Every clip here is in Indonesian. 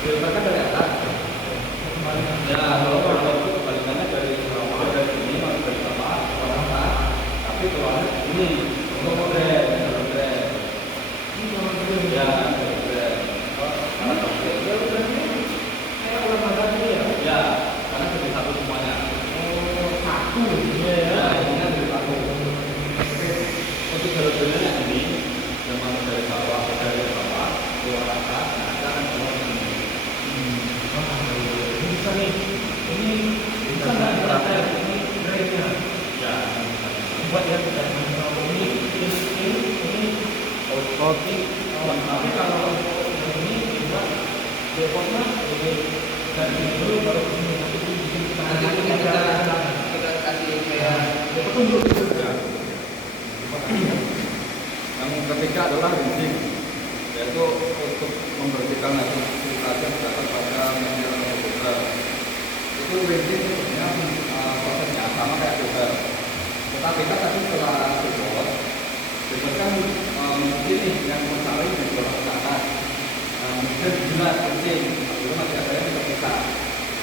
Diletakkan dari atas. Ya, kalau itu kebalikannya dari bawah, dari sini masuk dari bawah ke atas, tapi keluarnya ini untuk model. Ya, ya, karena jadi satu semuanya. Satu, ya. Ini kan jadi satu. Untuk jalur-jalurnya yang ini, yang masuk dari bawah keluar atas, nah kita akan keluar ini. Ini bisa nih. Ini bisa nggak terakhir? Ini grade-nya. Ya, Buat ya kita ini. roti. Tapi kalau ini buat depotnya ini dari dulu baru ini nanti kita kasih kayak petunjuk gitu. Yang ketiga adalah rinsing, yaitu untuk membersihkan hasil filtrasi terdapat pada media filter. Itu rinsing sebenarnya prosesnya sama kayak filter. Tetapi kan tadi setelah debot kan ini yang mencari di bawah ke atas. Kemudian jelas rinsing, itu masih ada yang terpisah.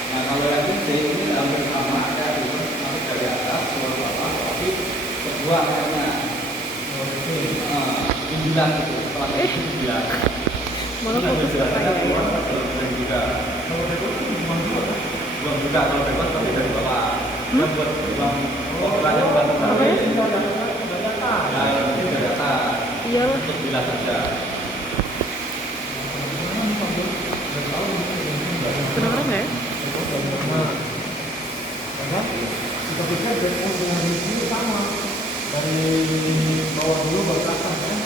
Nah kalau yang rinsing ini hampir sama kayak itu masuk dari atas ke bawah, tapi kedua karena jelas itu setelah itu jelas. Malah fokus ke saya. Juga. Kalau bebas buang juga kalau bebas tapi dari bawah. Yang buat buang kotorannya bukan Apa ya? dari atas. Iyalah. Untuk jelas saja. Kedengeran nggak ya? Kita pikir depot dengan ini sama dari bawah dulu baru ke atas kan?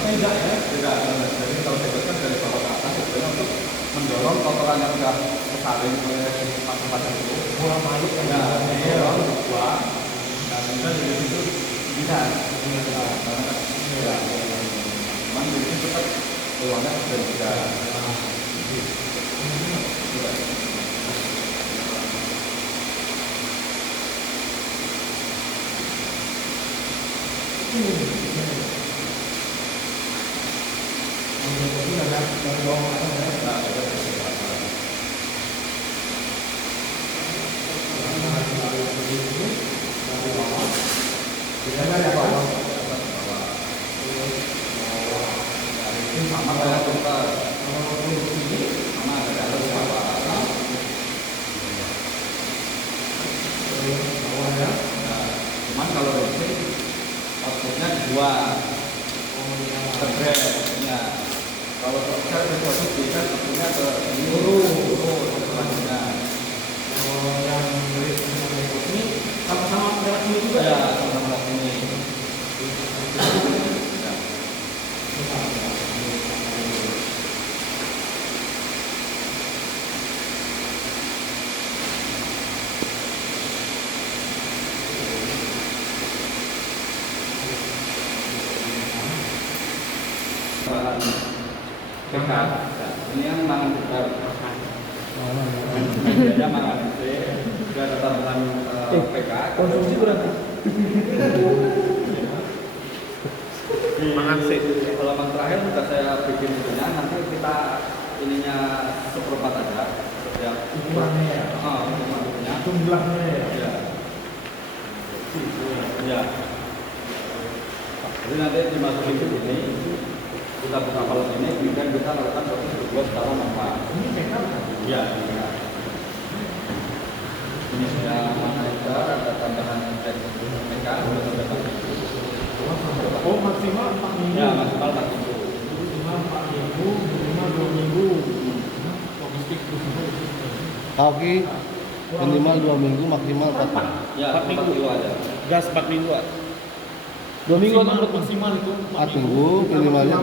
Tidak ya? Tidak. Jadi kalau bebas kan dari bawah ke atas sebenarnya untuk mendorong kotoran yang sudah tersaring oleh pasang-pasang itu. Buang balik kan? Ya, mendorong buang. Dan kemudian dari situ bisa. Ya. Cuman di sini tetap keluarnya berbeda. Sama kayak filter. Sama ada harus bawah. Cuman kalau ini outputnya dua tergrade ya. Kalau tergrade berposisi kan outputnya ke turun selanjutnya. Yang dari ini sama-sama lewat sini juga Ya, sama ini. Dekat. Ini yang mangan dekat. Dia mangan C. Sudah tetapkan PK. konsumsi berapa? Mangan C. Halaman terakhir sudah saya bikin itunya. Nanti kita ininya seperempat aja. Ya. Ukurannya ya? Ukurannya. Jumlahnya ya? Ya. Ya. Jadi nanti dimasukin ke sini. Kita buka palem ini, kemudian kita lakukan proses berbuat secara manual. Ini PK bukan? Ya. Ini sudah mana ada tambahan cek PK, sudah tambahan. Oh maksimal 4 minggu? Ya, maksimal 4 minggu. Maksimal 4 minggu, minimal 2 minggu. Logistik Oke, minimal 2 minggu, maksimal 4 minggu. Ya, 4 minggu aja. gas 4 minggu. 2 minggu atau maksimal itu 4 minggu minimalnya.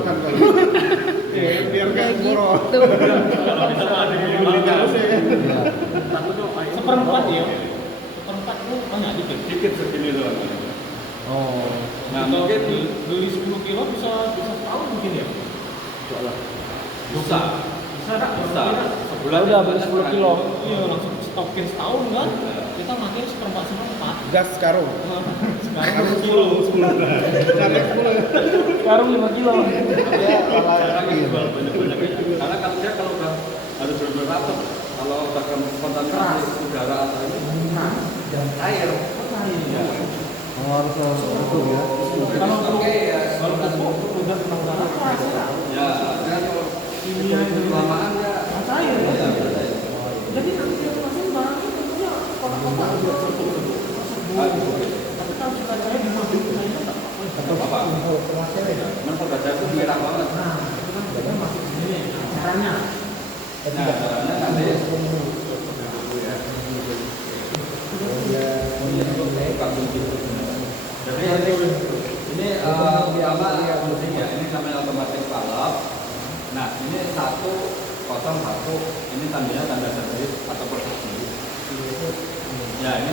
Biar Kayak gak gitu. borong. Iya. seperempat ya? Seperempat itu banyak dikit. Dikit segini doang. Oh, Nah, Kalau mungkin beli 10 kilo bisa setahun mungkin ya? bisa. Bisa tak? Bisa. Sebulan udah beli 10 kilo. Iya langsung stokin setahun kan? Kita makin seperempat. Gas karung. Sekarang 10 sekarang 5 kilo. Ya, Karena kan dia kalau udah harus Kalau udah kontaminasi udara atau ini dan air. cair. Oh, harus itu ya. Kalau untuk Oke, ya. kalau untuk udah penanggalan Ya, kan kimia itu kelamaan ya. cair. Ya, betul. Jadi nanti dia masing barangnya tentunya kotak-kotak juga serbu. Tapi kalau sudah cair di mobil lainnya tak Apa? Cuman kalau baca itu merah banget. Nah, itu kan bedanya masuk sini. Caranya. Nah, caranya nanti jadi ini pertama fungsinya ini namanya otomatis balap. Nah ini 101 ini tandanya tanda servis atau produksi. Ya ini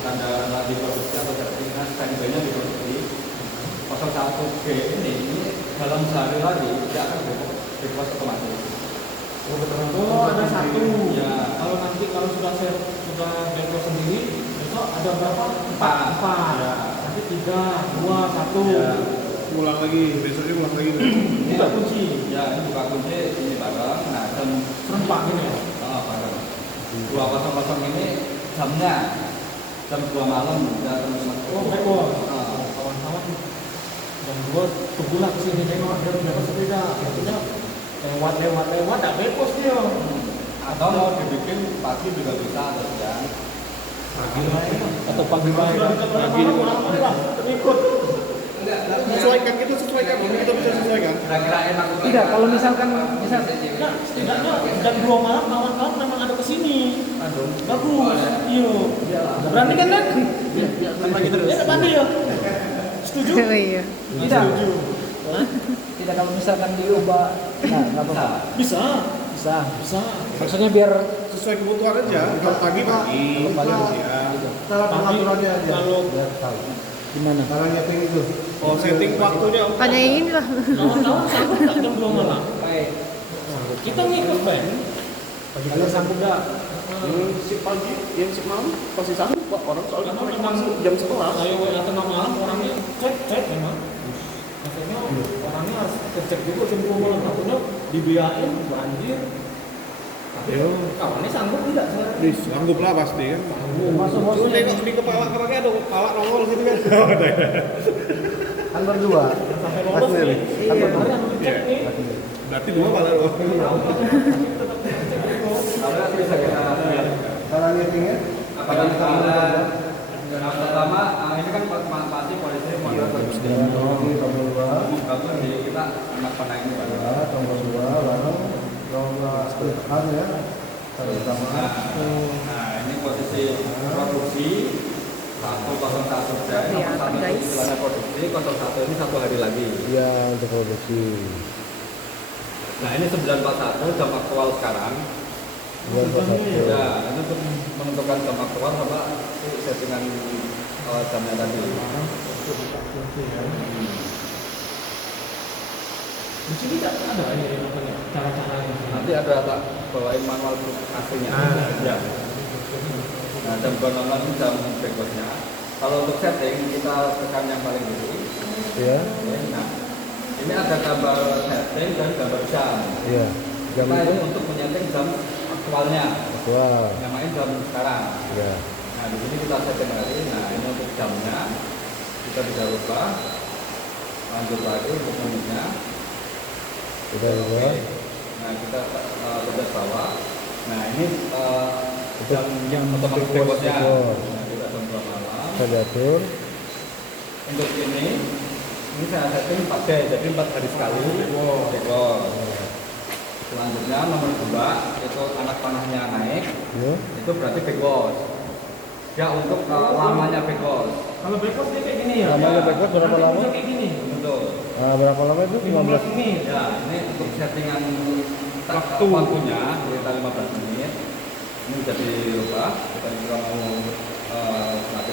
tanda lagi produksi atau servis. Nah standby-nya di produksi. 01G ini dalam sehari lagi dia akan bebas otomatis. Oh, ada satu. Ya. Kalau nanti sudah beko sendiri, besok ada berapa? Empat. Ya. Nanti 3, 2, 1. Ya. Ulang lagi, besoknya ulang lagi. Ini Buka kunci. Ya ini buka kunci ini bareng. Nah jam Serempak gini ya. bareng. 200 ini jamnya jam 2 malam dan Oh, beko. Kawan-kawan jam 2 tunggulah kesini tengok ada berapa sepeda. Artinya lewat tak bebas dia. atau mau dibikin pagi juga bisa atau siang. Atau pagi pagi lah ikut. Sesuaikan gitu, sesuaikan. Ini kita bisa sesuaikan. Kira-kira enak. Tidak, kalau misalkan Nah, setidaknya jam 2 malam kawan-kawan memang ada kesini. Aduh. Bagus. Iya. Berani kan, Nek? Ya, tak pandai ya. Setuju? oh iya. Tidak. Setuju. Hah? Tidak, kalau misalkan diubah, nah nggak apa-apa. Bisa. Bisa. Bisa. Maksudnya biar Sesuai kebutuhan aja. Kalau pagi, Kalau pagi, siang. Cara pengaturannya aja. Kalau Biar tahu. gimana? Cara nyeting itu. Oh, setting waktunya. Tanya yang ini lah. kawan-kawan sanggup tak jam 2 malam? Baik. Kita ngikut, Ben. Kalau sanggup nggak? Sip pagi, yang sip malam pasti sanggup Pak. Orang soalnya Karena mereka memang masuk jam 11. Saya WA tengah malam orangnya cek memang. Maksudnya orangnya harus cek juga jam 2 malam. Takutnya dibiayain banjir. Tapi kawannya sanggup tidak sebenarnya? Sanggup lah pasti kan. Masuk Lu bosnya tengok di kepala kerangnya ada kepala nongol gitu kan. Kan berdua. Sampai lolos Asli, nih. kan Iya. berdua. Hari yang cek nih. Berarti dua malah loh. Kalau bisa kita lihat. Cara nyetingnya. Apa yang yang pertama ini kan masih polisi modal Tombol 2. bagus di kita anak panah ini Pak. Ya, tombol 2 bareng tombol split tekan ya. Satu sama. Nah ini posisi produksi 101 dan Iya, satu guys. istilahnya produksi 01 ini 1 hari lagi. Iya, untuk produksi. Nah ini 941 jam aktual sekarang. Buat satu. Ya ini untuk menentukan jam aktual sama settingan jamnya tadi. Di sini tidak ada ini namanya cara-cara yang Nanti ada tak bawain manual aslinya. Ya. Nah jam 2 itu jam breakfastnya. Kalau untuk setting kita tekan yang paling dulu. Iya. Nah ini ada gambar setting dan gambar jam. Iya. Jam Kita itu ini untuk menyeting jam aktualnya. wah. Nyamain jam sekarang. Iya. Nah di sini kita setting lagi. Nah ini untuk jamnya kita bisa rubah. Lanjut lagi untuk menitnya. Udah ya. Nah kita pencet bawah. Nah ini jam yang otomatis breakfastnya. Nah kita jam 2 malam. Bisa diatur. Untuk ini saya setting 4 day, jadi 4 hari sekali. Wow. Selanjutnya nomor 2 itu anak panahnya naik. Ya. Itu berarti backwash. Ya untuk lamanya backwash. Kalau backup dia kayak gini ya. Lamanya backup berapa Nanti lama? bisa kayak gini. Betul. Nah, berapa lama itu? 15 menit. Ya ini untuk settingan waktunya kita 15 menit. Ini bisa dirubah. Kita juga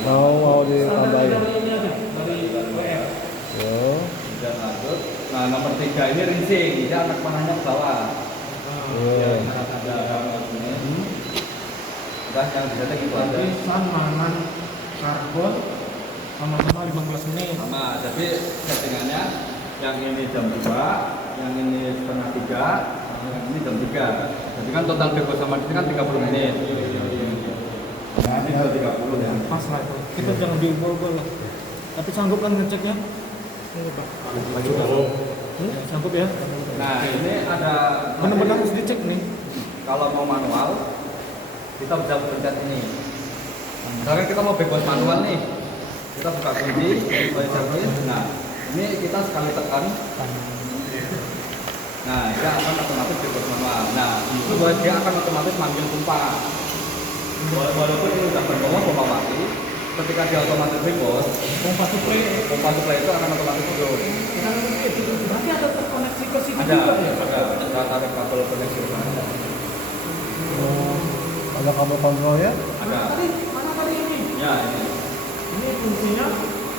Mau ditambahin. Dari ini aja, dari WF. Yo. Dan lanjut. Nah nomor 3 ini rinsing. Dia anak panahnya ke bawah. Ya, ada ini. Udah yang bisa itu ada. Berarti samanan karbon sama-sama 15 menit. Sama, jadi settingannya yang ini jam 2, yang ini setengah 3, yang ini jam 3. Jadi Kan total bebas sama ini kan 30 menit. Nah, ini udah 30 ya. Pas lah itu. Kita jangan diubah-ubah lah. Tapi sanggup kan ngeceknya? Sanggup ya? Nah, ini ada Benar-benar harus dicek nih. kalau mau manual kita bisa pencet ini. Misalkan kita mau bebas manual nih, kita buka kunci, boleh service. Nah, ini kita sekali tekan. Nah, dia akan otomatis bebas manual. Nah, itu dia akan otomatis manggil pompa. Walaupun ini udah berbawa pompa mati, ketika dia otomatis bebas, pompa supply itu akan otomatis turun. Berarti ada terkoneksi ke situ Ada, juga ya? ada tarik kabel koneksi ke sana. Ada kabel kontrol ya? Ada. Mana tadi ini? Ya, ini. Ini fungsinya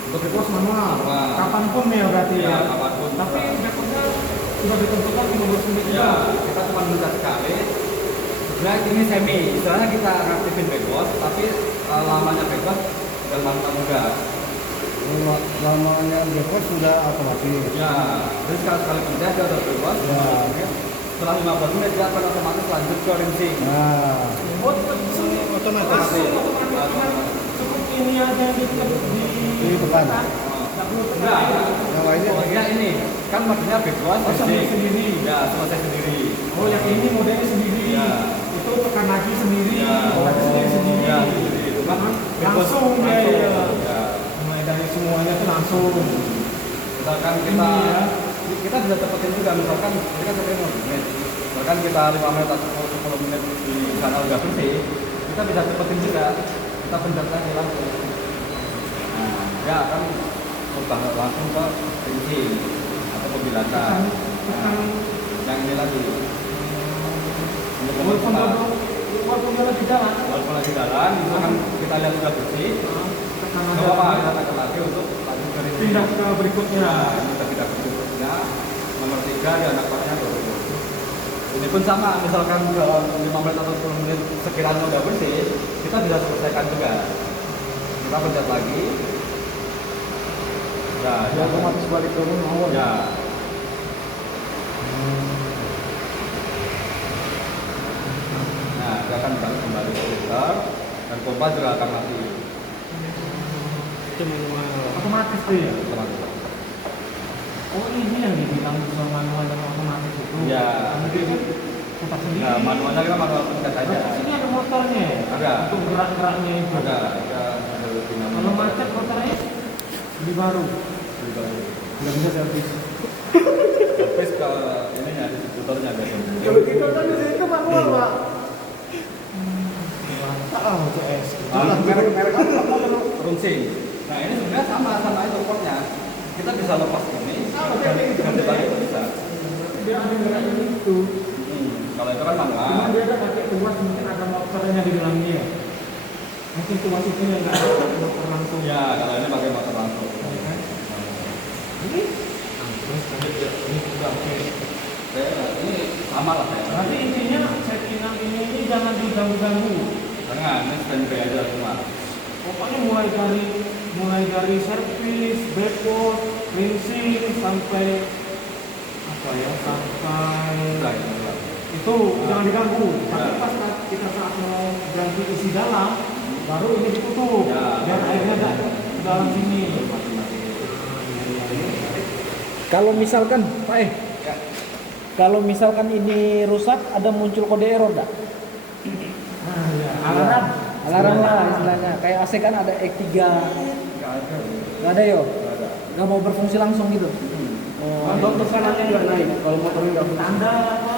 Untuk bebas manual. Manual. Kapanpun ya berarti ya. Ya, kapanpun. Tapi rekodnya sudah ditentukan 15 menit juga. Ya, kita cuma mencet sekali. Nah, ini semi. Istilahnya kita aktifin bebas, tapi lamanya bebas dan mantap juga. Lamanya bebas sudah otomatis. Ya, jadi sekali pencet dia udah bebas. Ya. Setelah 15 menit dia akan otomatis lanjut ke rinsing. Nah, Otomatis. Seperti ini aja ini bukan. Enggak. Yang lainnya Pokoknya ini kan modelnya bebas sendiri. Ya, selesai sendiri. Oh, yang ini modelnya sendiri. Ya. Itu tekan lagi sendiri. Ya. Lagi sendiri. Ya, sendiri. Itu kan Langsung dia ya. Ya. Mulai dari semuanya tuh langsung. Misalkan kita Ini ya. kita bisa cepetin juga, misalkan ini kan sampai 5 menit. Misalkan kita 5 menit atau 10 menit di sana udah bersih, kita bisa cepetin juga. Kita pencet lagi langsung. Nah, dia akan ubah langsung ke rinsing atau pembilasan. Nah, yang ini lagi. Ini Walaupun dia lagi jalan. walaupun lagi jalan, itu kan kita lihat udah bersih. Tekan Nggak aja. apa-apa, kita tekan lagi untuk lanjut ke rinsing. Pindah ke berikutnya. Nah, ini kita pindah ke berikutnya. Nomor 3 di anak partnya tuh. Ini pun sama, misalkan dalam 5 menit atau 10 menit sekiranya udah bersih, kita bisa selesaikan juga. Kita pencet lagi. Ya, Dia otomatis balik ke rumah. Ya. Nah, dia akan balik kembali ke filter dan pompa juga akan mati. Itu manual. Otomatis tuh ya. Otomatis. Oh, ini yang dibilang bisa manual dan otomatis itu. Ya. Karena dia putar sendiri. Nah, manualnya kita manual pencet aja. Ini ada motornya ya? Ada. Untuk gerak-geraknya itu. Ada dinamo. Kalau macet motornya lebih baru. Nggak bisa servis. Terus ke ini ada distributornya biasanya. Kalau kita kan di situ manual, Pak. CS. Merek apa? Runsing. Nah, ini sebenarnya sama itu portnya. Kita bisa lepas ini. Ganti balik itu bisa. Dia ada geraknya itu. Kalau itu kan manual. Cuma dia ada pakai tuas, mungkin ada motornya di dalamnya. Mungkin tuas itu yang nggak ada motor langsung. Ya, kalau ini pakai motor langsung. Ini? Terus ini juga oke. Ini sama lah ya. Berarti intinya settingan ini jangan diganggu-ganggu. Jangan, ini standby aja semua. Pokoknya mulai dari servis, bepot, rinsing sampai apa ya, sampai Udah, itu udah. itu jangan diganggu. Tapi Ya. pas kita saat mau ganti isi dalam, baru ini ditutup Ya, biar baru. airnya ada ke dalam sini. Kalau misalkan, Pak Ya. kalau misalkan ini rusak, ada muncul kode error nggak? Nah, ya. Alarm. Alarm lah istilahnya. Kayak AC kan ada X3, Nggak ada. nggak ada yo? Nggak ada. Nggak mau berfungsi langsung gitu? Oh, Untuk tekanannya nggak naik. Kalau motornya nggak punya. Tanda apa?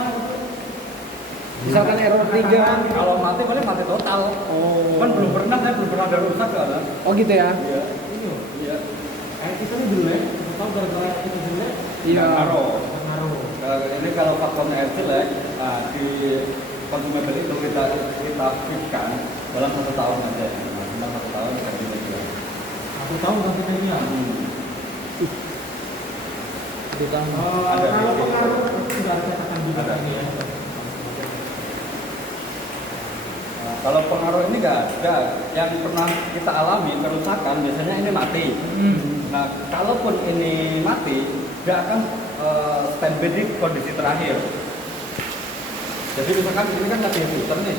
misalkan error 3. Kalau mati paling mati total. Oh, Kan belum pernah ada rusak kan? oh gitu ya? Iya. Iya. Kayak kita ini jelek, kita tahu gara-gara kita jelek, Iya. Ngaruh. ngaruh. Ini kalau faktornya air jelek, nah, di konsumable itu kita fixkan dalam 1 tahun aja. Dalam 1 tahun kita bisa jual. Aku tahu kan kita ini ya. Itu kan. Ada Kalau di- pengaruh itu sudah ada catatan juga Ada. ini ya. Nah, kalau pengaruh ini nggak ada. Yang pernah kita alami kerusakan biasanya ini mati. Nah, kalaupun ini mati, dia akan standby di kondisi terakhir. Jadi misalkan ini kan lagi filter nih.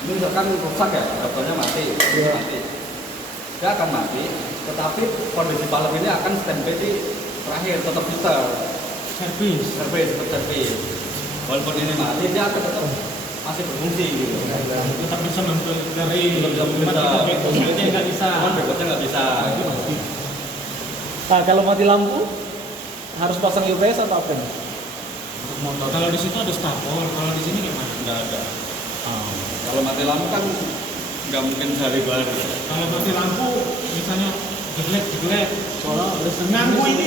Ini misalkan rusak ya, adaptornya mati. Mati. Dia akan mati, tetapi kondisi balap ini akan standby di terakhir, tetap filter. Servis. Walaupun ini mati, dia akan tetap masih berfungsi gitu. Tetap bisa mempelajari. Tetap bisa. Backwash-nya nggak bisa. Cuman backwash-nya nggak bisa. Nah, kalau mati lampu harus pasang UPS atau apa? Kalau di situ ada stapler, kalau di sini gimana? Nggak ada. Kalau mati lampu kan nggak mungkin sehari dua hari. Kalau mati lampu, misalnya jeglek, Soalnya ada nganggu ini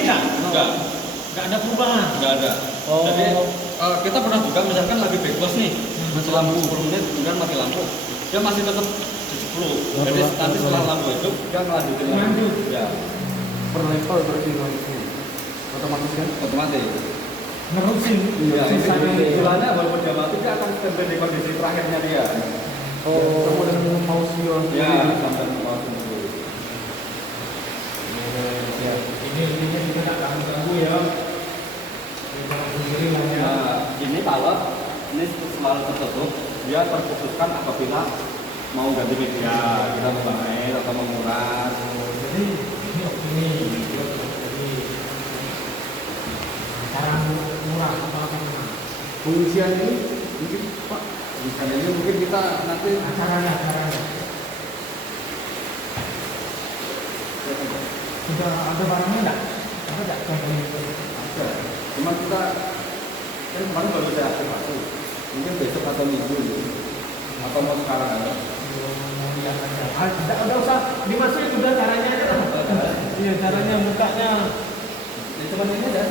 Nggak ada perubahan. nggak ada. Oh. Jadi kita pernah juga misalkan lagi backwash nih, mati lampu 10 menit, kemudian mati lampu, dia masih tetap di 10. Jadi nanti setelah lampu itu dia ngelanjutin lagi. Lanjut. Ya, Per level berarti itu otomatis kan? otomatis. Nerusin. Ya, ini Sisanya itu. istilahnya walaupun dia mati, dia akan standby di kondisi terakhirnya dia. Oh, kemudian mau sion. Ya, sampai mau sendiri. Ini juga nggak ganggu ya. Jangan sendiri lah ya. Nah, ini kalau ini selalu tertutup, dia terputuskan apabila mau ganti media, kita mau air atau menguras. Jadi ini opini. Jadi cara murah apa Pengisian ini mungkin Pak Misalnya ini mungkin kita nanti caranya. Sudah ada barangnya enggak? Ada enggak contohnya? ada. Cuma kita kan kemarin baru saya aktifasi. Mungkin besok atau minggu gitu. Atau mau sekarang aja. Tidak ada usah dimasukin sudah caranya aja lah. Iya caranya mukanya. Ya cuma ini aja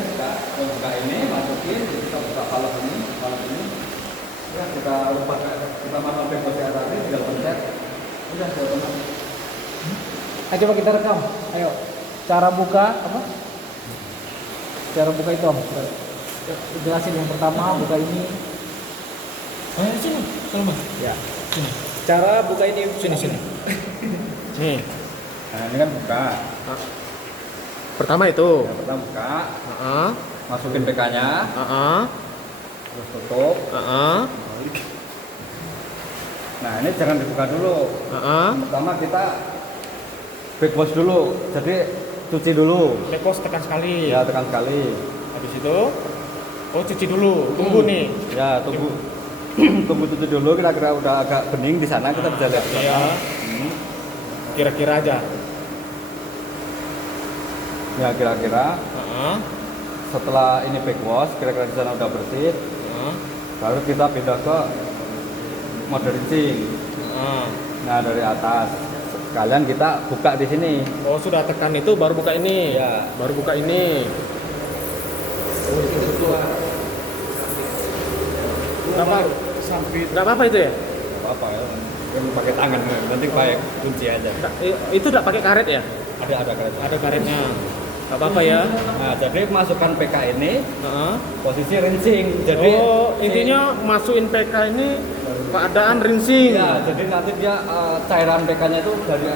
buka ini masukin kita buka valve ini ya kita ubah kita masuk ke posisi tadi tinggal pencet udah otomatis. Ayo coba kita rekam. Ayo. Cara buka apa? Cara buka itu Om. Jelasin yang pertama buka ini. Sini, Salman. Ya. Sini. Cara buka ini Sini. Nih. Nah ini kan buka. Pertama itu. Yang pertama buka, Heeh. masukin PK-nya, Heeh. terus tutup. Heeh. Nah ini jangan dibuka dulu. Heeh. Pertama kita backwash dulu, jadi cuci dulu. Backwash tekan sekali. Ya tekan sekali. Habis itu cuci dulu. Tunggu nih. Ya tunggu. Tunggu cuci dulu, kira-kira udah agak bening di sana kita bisa lihat. Iya. Kira-kira aja. Ya kira-kira Heeh. setelah ini backwash, kira-kira di sana udah bersih, Heeh. baru kita pindah ke mode rinsing. Heeh. Nah dari atas sekalian kita buka di sini. Oh, sudah tekan itu baru buka ini. Ya. Baru buka ini. Apa? Enggak apa-apa itu ya? Apa ya? Kan pakai tangan, nanti pakai kunci aja. Itu enggak pakai karet ya? Ada karet. Ada karetnya. Enggak apa-apa ya? Nah jadi masukkan PK ini Heeh. posisi rinsing. Jadi intinya masukin PK ini keadaan rinsing. ya, jadi nanti dia cairan PK-nya itu dari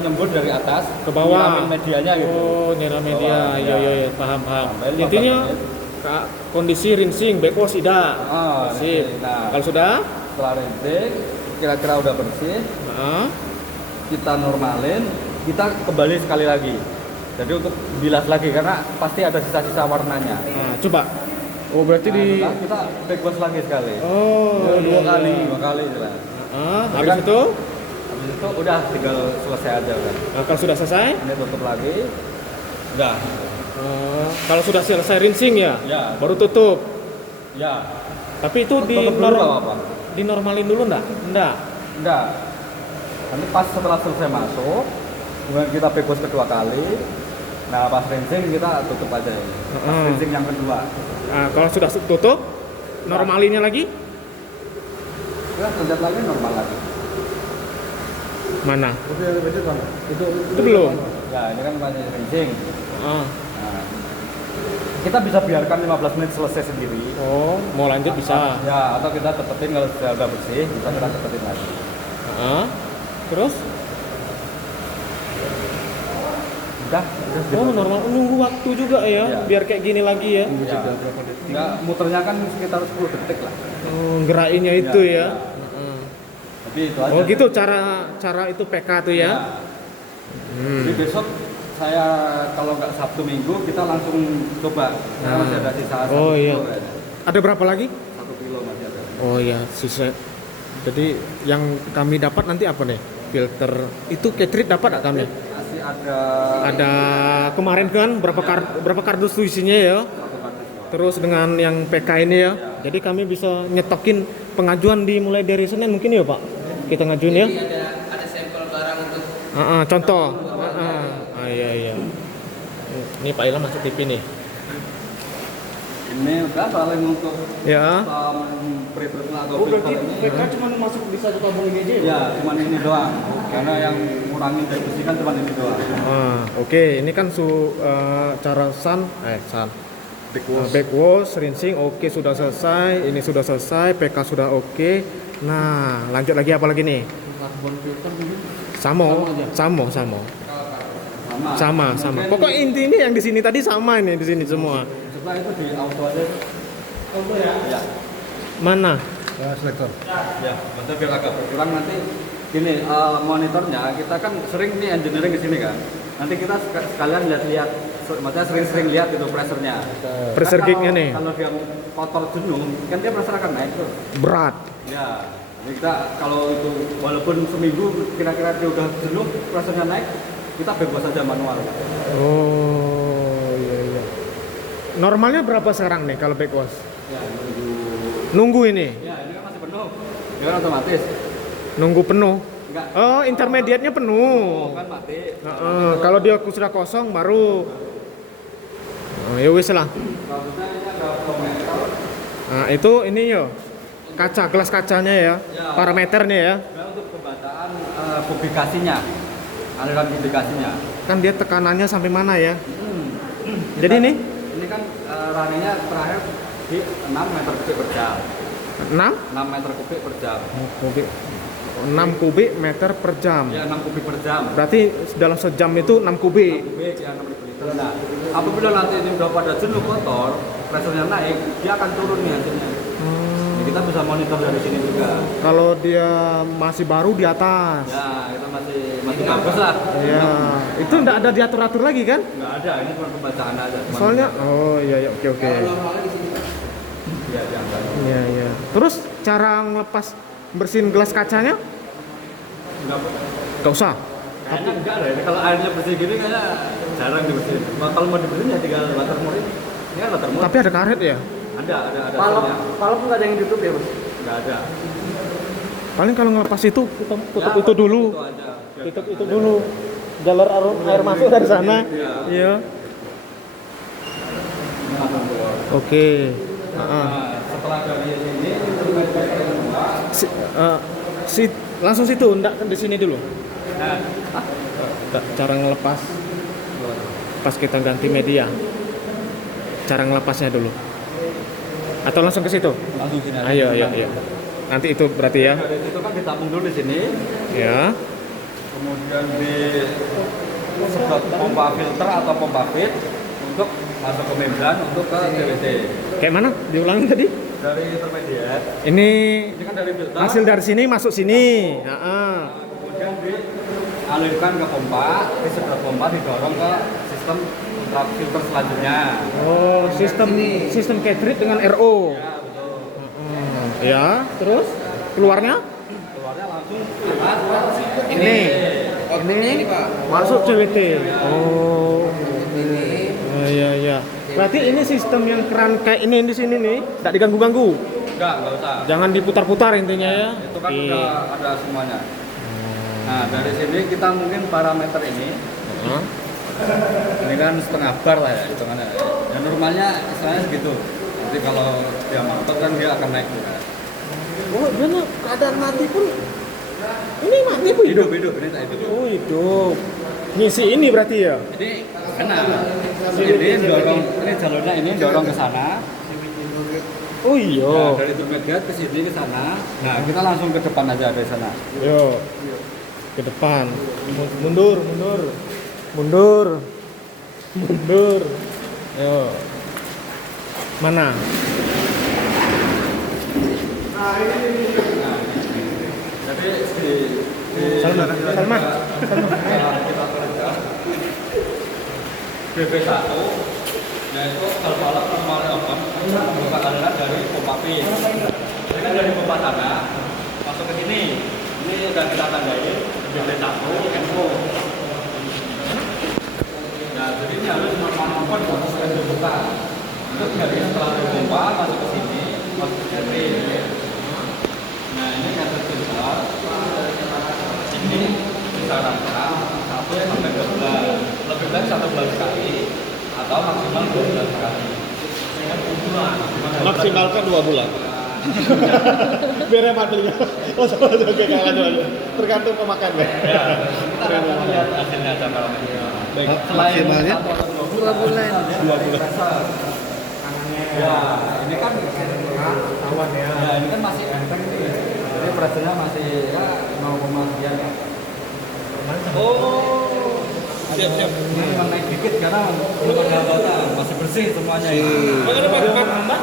nyembur dari atas Ke bawah. nyiramin medianya gitu. Oh, nyiram media. Bawah, Iya, ya. iya, paham. Sampai 15 Intinya menit. kondisi rinsing backwash tidak. Ah, Sip. nah. Kalau sudah, Setelah rinsing kira-kira udah bersih, heeh. kita normalin, kita kembali sekali lagi. Jadi untuk bilas lagi karena pasti ada sisa-sisa warnanya. Nah, coba. Oh, berarti Nah, di setelah kita backwash lagi sekali. Oh, dua iya, kali, iya. 2 kali lah. Habis Kan- itu, Habis itu udah tinggal selesai aja kan. kalau sudah selesai, Ini tutup lagi. Udah. kalau sudah selesai rinsing ya, Ya. baru tutup. Ya. Tapi itu Tutup dulu nggak apa-apa. dinormalin dulu enggak? Enggak. Enggak. Nanti pas setelah selesai masuk, kemudian kita backwash kedua kali. Nah, pas rinsing kita tutup aja ya. Pas rinsing yang kedua. Nah, kalau sudah tutup, normalinnya lagi Kita pencet lagi normal lagi. mana? Itu belum. Ya, ini kan masih rinsing. Ah. Nah, kita bisa biarkan 15 menit selesai sendiri. Oh, mau lanjut bisa. Ya, atau kita tetetin kalau sudah bersih, bisa kita tetetin lagi. Ah. Terus? Udah Oh normal, nunggu waktu juga ya, Iya. biar kayak gini lagi ya. Ya. Nggak, muternya kan sekitar 10 detik lah. Gerainnya itu ya. Tapi itu aja. Oh gitu cara itu PK tuh ya. Jadi besok saya kalau nggak Sabtu Minggu kita langsung coba. Karena masih ada sisa 1 Oh, iya. kilo kayaknya. Ada berapa lagi? 1 kilo masih ada. Oh iya, sisa. Jadi yang kami dapat nanti apa nih? Filter itu catrit dapat nggak kami? Masih ada Ada kemarin kan berapa kardus tuh isinya ya? 1 kardus. Terus dengan yang PK ini ya. Jadi kami bisa nyetokin pengajuan dimulai dari Senin mungkin ya Pak? Kita ngajuin ya? Ada sampel barang untuk Contoh. Iya. Ini Pak Ilham masuk TV nih. Ini udah paling untuk Ya. pre-treatment atau Oh berarti filter ini. mereka cuma masuk di satu tabung ini aja ya? Ya, cuman ini doang. Karena yang ngurangin dari bersih kan cuman ini doang. Oke. Ini kan cara sun. Backwash, rinsing, oke sudah selesai. Ini sudah selesai. PK sudah oke. Nah, lanjut lagi apa lagi nih? Karbon filter mungkin. Sama. Mungkin Pokok inti ini yang di sini tadi sama ini di sini semua. setelah itu di auto aja. Auto ya? Ya. Mana? Selektor. Ya, maksudnya biar agak berkurang nanti gini, monitornya kita kan sering nih engineering di sini kan. Nanti kita sekalian lihat-lihat, maksudnya sering-sering lihat itu pressurnya. Pressure Kan gauge-nya nih. Kalau dia kotor jenuh, kan dia pressure akan naik tuh. Berat. Ya, jadi kita kalau itu walaupun seminggu kira-kira dia udah jenuh, pressurnya naik, kita bebas saja manual. Oh, iya. Normalnya berapa sekarang nih kalau backwash? Ya, Nunggu ini. Ya, ini kan masih penuh. Dia kan otomatis. Nunggu penuh. Enggak. Oh, intermediate-nya penuh. Kan mati. Kalau dia sudah kosong baru ya wis lah. Selanjutnya ini ada flowmeter. Nah, itu ini yo. Kaca, gelas kacanya ya. Ya. Parameternya ya. Nah, untuk pembataan publikasinya, aliran publikasinya. Kan dia tekanannya sampai mana ya? Jadi ini Ini kan runningnya terakhir di 6 meter kubik per jam. 6 meter kubik per jam. kubik. 6 kubik meter per jam. Ya, 6 kubik per jam. Berarti dalam sejam itu 6 kubik. Kubik ya 6 liter. Nah, apabila nanti ini udah pada jenuh kotor, pressurnya naik, dia akan turun nih hasilnya. Jadi kita bisa monitor dari sini juga. Kalau dia masih baru di atas. Ya, itu masih bagus lah. Ya, itu enggak ada diatur-atur lagi kan? Nggak ada, ini cuma pembacaan aja. Cuman Soalnya iya oke. ya, jangan. Iya. Terus cara ngelepas bersihin gelas kacanya? Enggak usah. Kayaknya enggak lah, ini kalau airnya bersih gini kayaknya jarang dibersihin. Kalau mau dibersihin ya tinggal watermore ini. Ini kan watermore. Tapi ada karet ya. Ada. Kalau nggak ada yang ditutup ya bos? Nggak ada. Paling kalau ngelepas itu tutup itu dulu. Itu aja. Tutup itu dulu. Jalur air masuk dari sana. Iya. Oke. Nah, setelah dari ini Langsung situ, enggak di sini dulu. nah, Cara ngelepas pas kita ganti media. Cara ngelepasnya dulu. Atau langsung ke situ? langsung sini aja. Ayo. Nanti itu berarti ya. Dari situ kan ditampung dulu di sini, Ya. kemudian di sedot pompa filter atau pompa feed untuk masuk ke membran untuk ke CWT. Kayak mana? Diulangi tadi? Dari intermediate, Ini ini kan dari filter. hasil dari sini masuk sini. Kemudian dialirkan ke pompa, disedot pompa didorong ke sistem filter selanjutnya. Oh, sistem catrit dengan RO. Ya, betul. Ya, terus keluarnya Keluarnya langsung lewat ini masuk CWT. Oh. Iya. Berarti ini sistem yang keran kayak ini di sini nih, tidak diganggu-ganggu. Enggak usah. Jangan diputar-putar intinya ya. Itu kan Iya. udah ada semuanya. Nah, dari sini kita mungkin parameter ini ini kan setengah bar lah ya hitungannya. Dan normalnya istilahnya segitu. Nanti kalau dia mantap kan dia akan naik juga. Oh, benar. Keadaan mati pun ini mati pun hidup. Hidup ini tak hidup. Oh, hidup. Ngisi ini berarti ya. Ini kena. Ini dorong, ini jalurnya ini dorong ke sana. Oh iya. Nah, dari intermediate ke sini ke sana. Nah, kita langsung ke depan aja dari sana. Yo. Ke depan. Mundur. Mundur. Ayo. Mana? Jadi di Salma. kita kerja BB1 yaitu kalau balap normalnya open buka aliran dari pompa P. Ini kan dari pompa sana masuk ke sini. Ini udah kita tandai BB1 info. Nah, jadi ini harus normal open untuk bisa dibuka. Untuk dari setelah pompa masuk ke sini, masuk ke sini. Nah, ini kata besar. Ini disarankan 1 sampai 12, lebih baik 11 kali atau maksimal 12 kali. Maksimalkan 2 bulan. Biar hemat dulu. Oh, oke, lanjut. Tergantung pemakaian, Bang. Ya, kita akan lihat hasilnya aja kalau baik. Selain Maksimalnya 2 bulan. 2 bulan. Ya, ini kan Tawan ya. ya ini kan masih enteng nih. Jadi pressure-nya masih ya 0, sekian. Oh. Siap. Ini cuma naik dikit karena belum ada hambatan, masih bersih semuanya ini. Makanya Pak,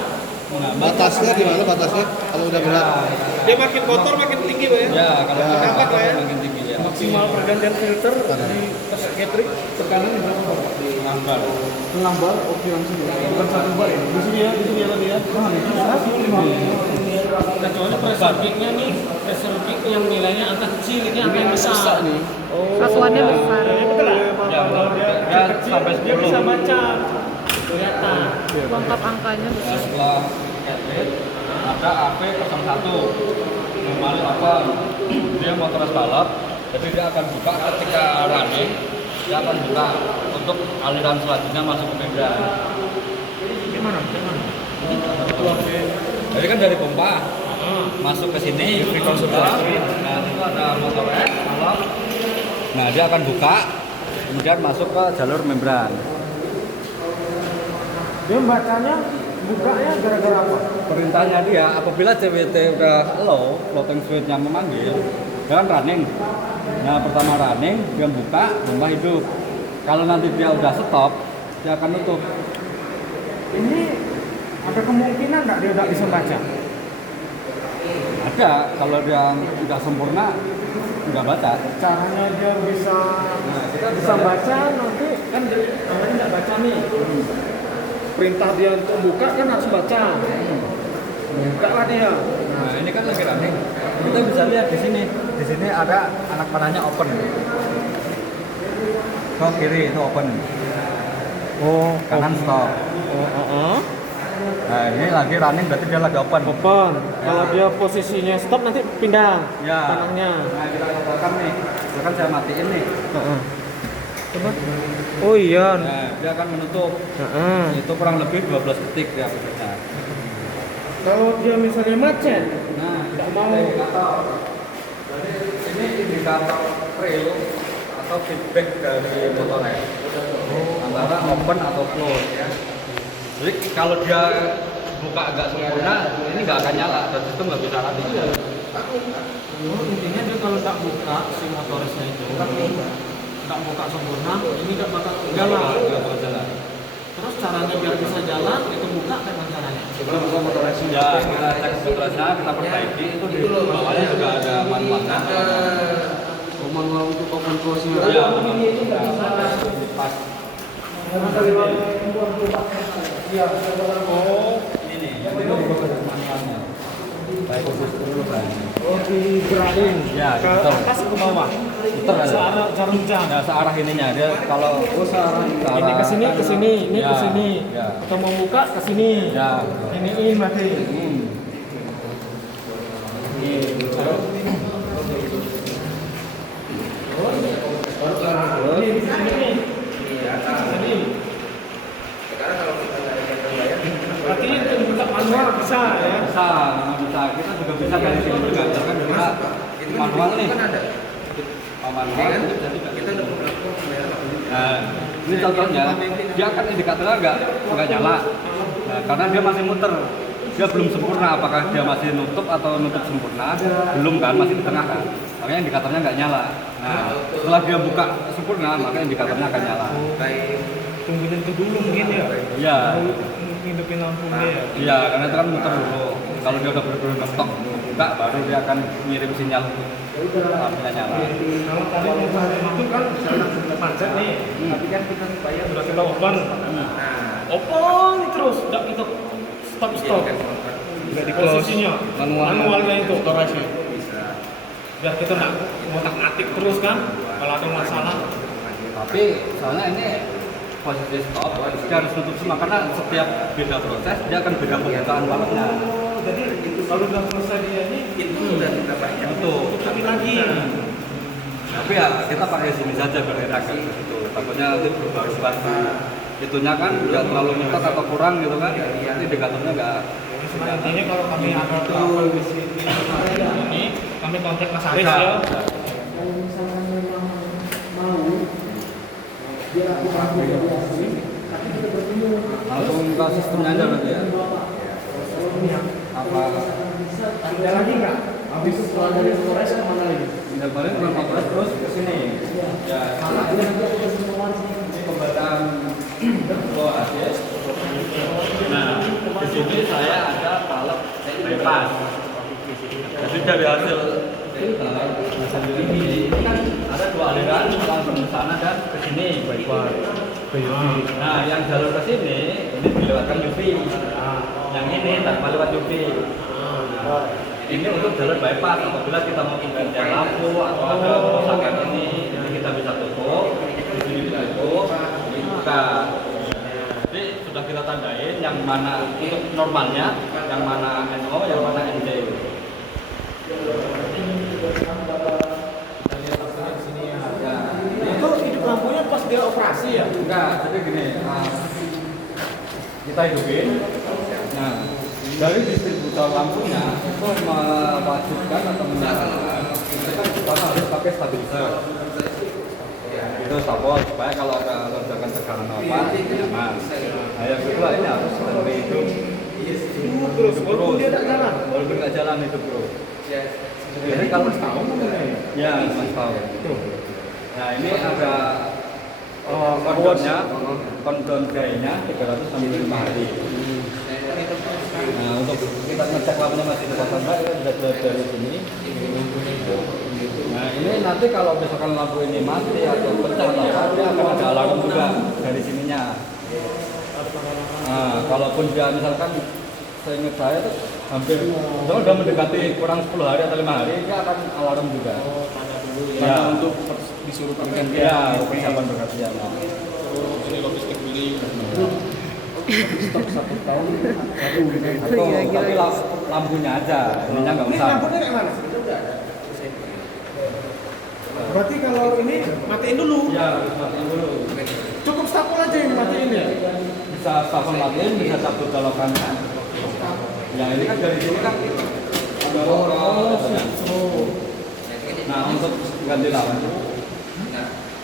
batasnya di mana batasnya? Kalau udah berat. dia makin kotor makin tinggi, Pak ya. Ya, kalau Ya. kita Lah ya. makin tinggi ya. Maksimal pergantian filter di Gatrix tekanan berapa? Nambah. Nambah oke langsung. Bukan 1 bar ya. Di sini ya tadi ya. Nah, itu 150. Kecuali pressure kick-nya nih, pressure kick yang nilainya angka kecil, ini angka yang besar. nih. Satuannya besar. Betul lah. Ya, ya sampai Dia 10. bisa baca. Kelihatan. Lengkap angkanya Nah, besar. setelah catlet ada AP01 normal apa dia mau terus balap jadi dia akan buka ketika running dia akan buka untuk aliran selanjutnya masuk ke medan. Gimana? Jadi kan dari pompa masuk ke sini nah itu ada motor S balap. Nah dia akan buka kemudian masuk ke jalur membran. Dia bacanya bukanya gara-gara apa? Perintahnya dia apabila CVT udah low, floating fluidnya memanggil, dia kan running. Nah pertama running, dia buka, pompa hidup. Kalau nanti dia udah stop, dia akan tutup. Ini ada kemungkinan nggak dia nggak bisa baca? Ada, kalau dia udah sempurna, nggak baca. Caranya dia bisa baca nanti kan jadi namanya nggak baca nih. Perintah dia untuk buka kan harus baca. Buka lah dia. Nah ini kan lagi running. Kita bisa lihat di sini. Di sini ada anak panahnya open. Ke kiri itu open, Oh, kanan stop. Nah ini lagi running berarti dia lagi open. Open. Kalau dia posisinya stop nanti pindah Ya. panahnya. Nah kita katakan nih, misalkan saya matiin nih. Coba. Oh iya. Nah dia akan menutup. Itu kurang lebih 12 detik ya bekerja. Kalau dia misalnya macet, Nah nggak mau. indikator. Jadi ini indikator trail atau feedback dari motornya antara open atau close ya. Jadi kalau dia buka agak sempurna, ini nggak akan nyala dan sistem nggak bisa running. Intinya dia kalau tak buka si motorisnya itu tak buka sempurna, ini nggak bakal jalan. Nggak bakal jalan. Terus caranya biar bisa jalan itu buka kayak caranya. Ya kita cek motornya, kita perbaiki. Itu di bawahnya juga ada manualnya. Manual untuk open close-nya. Ya, pas. Oh, ini manualnya. Baik khusus dulu kan. Oh, digerakin Ya, ke betul. atas ke bawah. Puter aja. Searah jarum jam. Nah, searah ininya dia kalau searah Ini ke sini, ke sini, ini Ya, ke sini. ya. Kita mau buka ke sini. Ya. Iniin berarti. Ini di sini nih. Sini. Berarti itu buka manual bisa ya. Bisa, memang bisa. Kita juga bisa dari sini juga. Kan kita manual nih. Manual. Nah, ini contohnya, dia kan indikatornya nggak nyala. Nah, karena dia masih muter. Dia belum sempurna. Apakah dia masih nutup atau nutup sempurna? Belum kan, masih di tengah kan. Makanya indikatornya nggak nyala. Nah, setelah dia buka sempurna, maka indikatornya akan nyala. tungguin itu dulu mungkin ya. Iya. Baru ngidupin lampunya ya. Iya, karena itu kan muter dulu. Kalau dia udah benar-benar ngestok buka, baru dia akan ngirim sinyal lampunya nyala. Kalau tadi misalnya itu kan misalnya sudah pancet nih, tapi kan kita bayar sudah kita open. Open terus, enggak kita stop. Udah di posisinya. Manualnya itu storage-nya. Biar kita nggak ngotak-ngatik terus kan, kalau ada masalah. Tapi soalnya ini posisi stop, dia harus tutup semua karena setiap beda proses dia akan beda pembukaan walletnya. Jadi kalau udah selesai dia ini, itu udah kita bayar. Betul. tutupin lagi. Tapi ya kita pakai sini saja berenak kan gitu. Takutnya nanti berubah-ubah itunya kan nggak terlalu ketat atau kurang gitu kan. Nanti indikatornya nggak. Intinya kalau kami ada trouble di sini, kami kontak Mas Aris ya. Kalau misalkan memang mau dia lakukan mediasi, tapi kita bertemu Langsung ke sistemnya aja berarti ya. Apa? ada lagi nggak? Habis setelah dari Flores kemana lagi? Tidak balik ke Mapolres terus ke sini. Ya, Karena ini nanti ada semua ini pembataan Flores. Nah, di sini saya ada palep bypass. Jadi dari hasil ini kan ada dua aliran langsung ke sana dan ke sini bypass. Nah, yang jalur ke sini ini dilewatkan UV. Yang ini tanpa lewat UV. Ini untuk jalur bypass. Apabila kita mau penggantian lampu atau ada kerusakan ini kita bisa tutup. Di sini ditutup, dibuka. Jadi sudah kita tandain yang mana untuk normalnya, yang mana NO, yang mana NC. Ya. Itu hidup lampunya pas dia operasi ya? Enggak, jadi gini, kita hidupin. Nah, dari distributor lampunya itu mewajibkan atau menyarankan kita kan pertama harus pakai stabilizer. Itu support supaya kalau ada lonjakan tegangan apa nyaman. Nah, yang kedua ini harus standby hidup. Terus, walaupun dia tak jalan. Walaupun nggak jalan itu bro. Jadi kalau setahun ya setahun. Nah ini ada kondon gayanya 365 hari. Nah untuk kita ngecek lampunya masih terpasang enggak, kita bisa lihat dari sini. Nah ini nanti kalau misalkan lampu ini mati atau pecah atau apa, dia akan ada alarm juga dari sininya. Nah kalaupun dia misalkan seingat saya tuh hampir udah mendekati kurang 10 hari atau 5 hari dia akan alarm juga. Ya untuk disuruh pergantian. Ya persiapan pergantian. Ini logistik beli. stok 1 tahun Tapi lampunya aja, ininya nggak Ini usah. lampunya kayak mana sih? Berarti kalau ini matiin dulu. Ya matiin dulu. Cukup stapel aja yang matiin ya? Bisa stafel matiin, bisa cabut colokannya. Ya ini kan dari sini kan ada Nah untuk ganti lampu,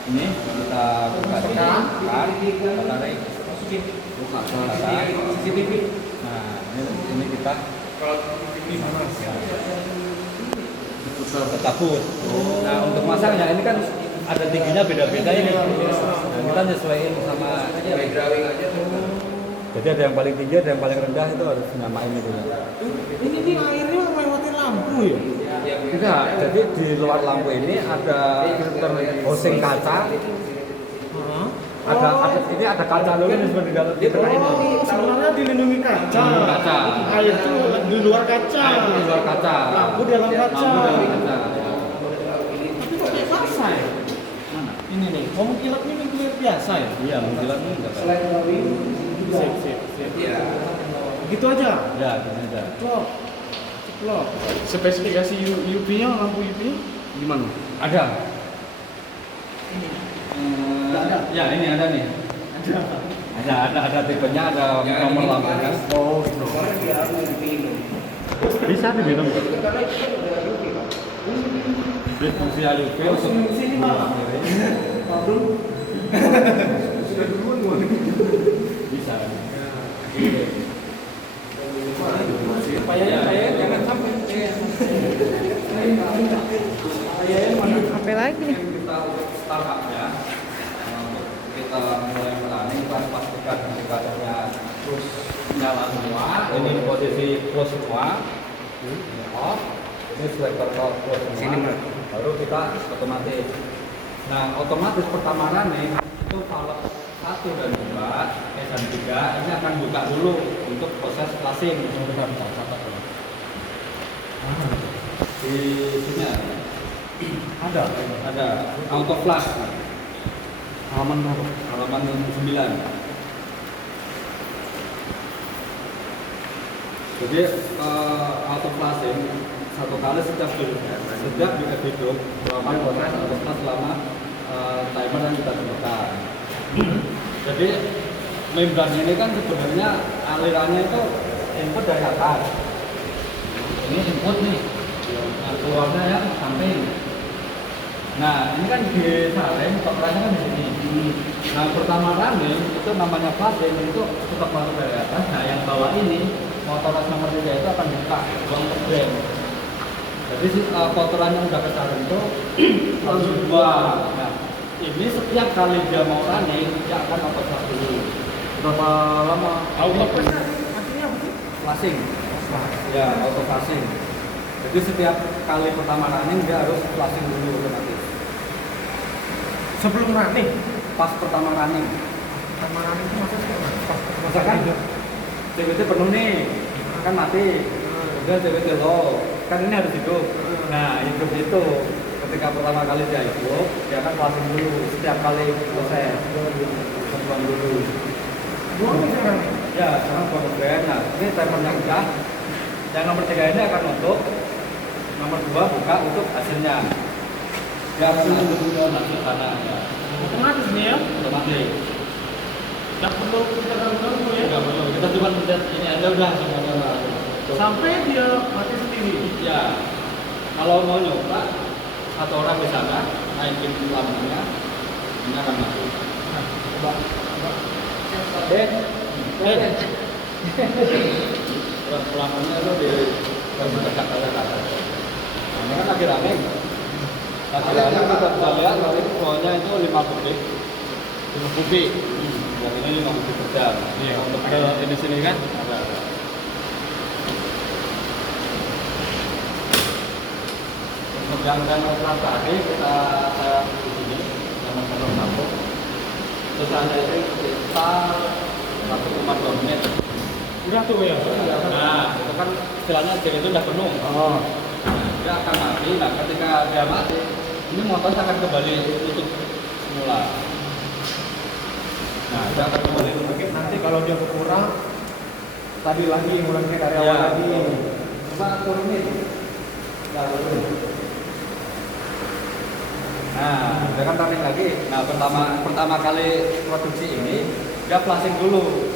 ini kita buka ini, tarik, buka CCTV. Nah ini kita cabut. Nah untuk masangnya ini kan ada tingginya beda-beda ini. Nah kita nyesuaiin sama Drawing aja tuh. jadi ada yang paling tinggi, ada yang paling rendah itu harus nyamain itu. Ini nih airnya melewati lampu ya? Tidak, jadi di luar lampu ini ada filter housing kaca. Ini ada kaca dulu nih seperti di dalam di tengah ini. Oh, sebenarnya dilindungi kaca. Kaca. Air itu di luar kaca. Di luar kaca. Lampu di dalam kaca. Lampu dalam kaca. Tapi kok kayak biasa ya? Mana? Ini nih, kamu kilatnya ini kilat biasa ya? Iya, mengkilat ini enggak. selain dari Sip. Iya. Gitu aja? Ya, gini aja. Ceplok. Spesifikasi UV-nya, lampu UV-nya gimana? Ada. Ya, ini ada nih. Ada tipenya, ada nomor lampunya. Oh, Bisa diminum. Distribusi UV untuk sini malah. bisa. Payahnya jangan sampai. Apa lagi nih? Kita startupnya kita mulai running kita pastikan indikatornya terus nyala semua, ini posisi close semua, ini off, ini selector close semua. Sini, Bro. Baru kita otomatis. Nah otomatis pertama running itu valve 1 dan 2, dan 3 ini akan buka dulu untuk proses flushing. Di sini ada auto flush halaman 9. Jadi auto flushing satu kali setiap hidup selama proses auto flush selama timer yang kita tentukan. Jadi membran ini kan sebenarnya alirannya itu input dari atas. Ini input nih. Nah, keluarnya yang samping. Nah, ini kan disalin, kotorannya kan di sini. Nah, pertama running itu namanya flushing itu tetap masuk dari atas. Nah, yang bawah ini motor nomor 3 itu akan buka buang ke drain. Jadi kotoran yang udah kesalin itu langsung buang. Nah, ini setiap kali dia mau running dia akan auto flush dulu. Berapa lama? Auto flush artinya apa sih? Flushing. Ya, auto flushing. Jadi setiap kali pertama running dia harus flushing dulu otomatis. Sebelum running, Pas pertama running. itu maksudnya pas Misalkan CVT penuh nih, kan mati. Kemudian CVT low, kan ini harus hidup. Nah, hidup itu ketika pertama kali dia hidup, dia akan flushing dulu setiap kali proses. Buang dulu. buang sekarang. Ya, sekarang buang ke. Nah, ini timernya udah. Yang nomor 3 ini akan nutup. Nomor 2 buka untuk hasilnya. Dia hasilnya masuk sana. Ya. Otomatis nih ya. Otomatis. Nggak perlu kita ganggu ya. Enggak perlu. Kita cuma pencet ini aja udah semuanya. Sampai dia mati sendiri. Ya. Kalau mau nyoba satu orang di sana naikin lampunya, ini akan mati. Nah, coba. Lampunya itu di tegak aja ke atas. Nah, ini kan lagi rame. Lagi rame kita bisa lihat nanti flownya itu 5 kubik. 5 kubik. Dan ini 5 kubik per jam. Iya. Untuk ke ini sini kan ada. Untuk yang demonstrasi tadi saya di sini nomor 1. Terus hanya itu sekitar 1,2 menit. Udah tuh ya. Nah, itu kan istilahnya jadi itu udah penuh. Oh. Nah, dia akan mati. Nah, ketika dia mati, ini motor akan kembali tutup semula. Nah, dia akan kembali tutup. Nanti kalau dia berkurang, tadi lagi mulainya dari awal Ya, lagi. coba turunin. Nah, turun. Nah, dia kan running lagi. Nah, pertama kali produksi ini dia flushing dulu.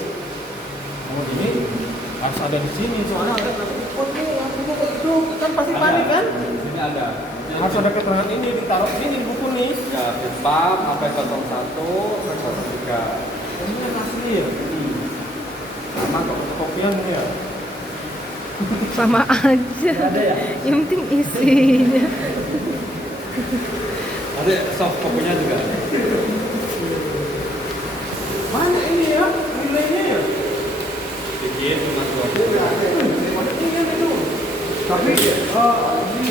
Oh ini harus ada di sini soalnya ada oh ini lampunya kok itu kan pasti panik kan? Di sini ada. Harus ada keterangan ini ditaruh sini buku nih. Ya, pipa sampai 01 sampai 03. Ini yang asli ya. Sama kok. Kopian ini ya. Sama aja. Ada ya. Yang penting isinya. Ada soft copy-nya juga. Mana ini ya? Nilainya ya? Dikit cuma 20. Ini kan itu. Tapi ini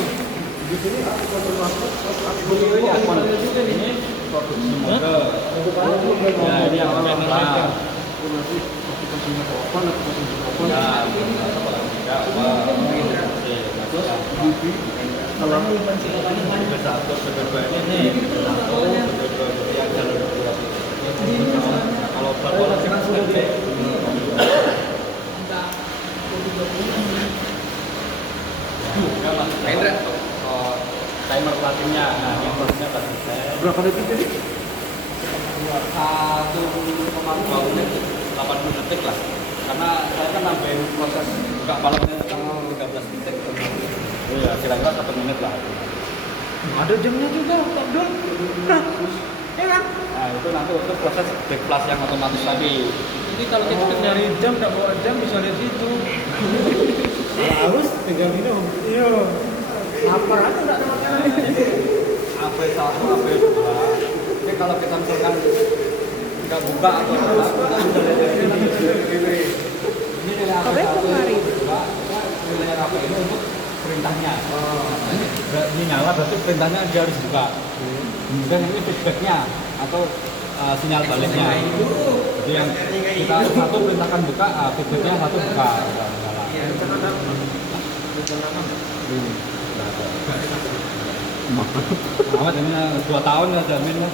di sini aku termasuk aku Ini akun juga ini produksi mode. Ya, ini yang pelan. Kalau satu kedua ini satu kedua yang jalur dua. Kalau bola kan sudah gede. Indra, timer pelatihnya, nah yang pelatihnya pas selesai. berapa detik tadi? 1,2 menit, 80 detik lah. Karena saya kan nambahin proses buka balapnya sekarang 13 detik. Iya, kira-kira 1 menit lah. Ada jamnya juga, Pak Abdul. Nah, ya kan? Nah itu nanti untuk proses back flush yang otomatis tadi. Jadi kalau kita nyari jam, nggak bawa jam bisa lihat situ. Harus tinggal minum. Iya. Apa aja nggak ada masalah. AP1, AP2. Jadi kalau kita misalkan nggak buka atau apa, kita bisa lihat dari sini. Ini nilai HP Tapi 1, kemarin. nilai HP ini untuk perintahnya. Ini nyala berarti perintahnya dia harus buka. Kemudian ini feedbacknya atau sinyal baliknya. Jadi yang kita satu perintahkan buka, feedbacknya satu buka. Amat ini 2 tahun ya jamin lah.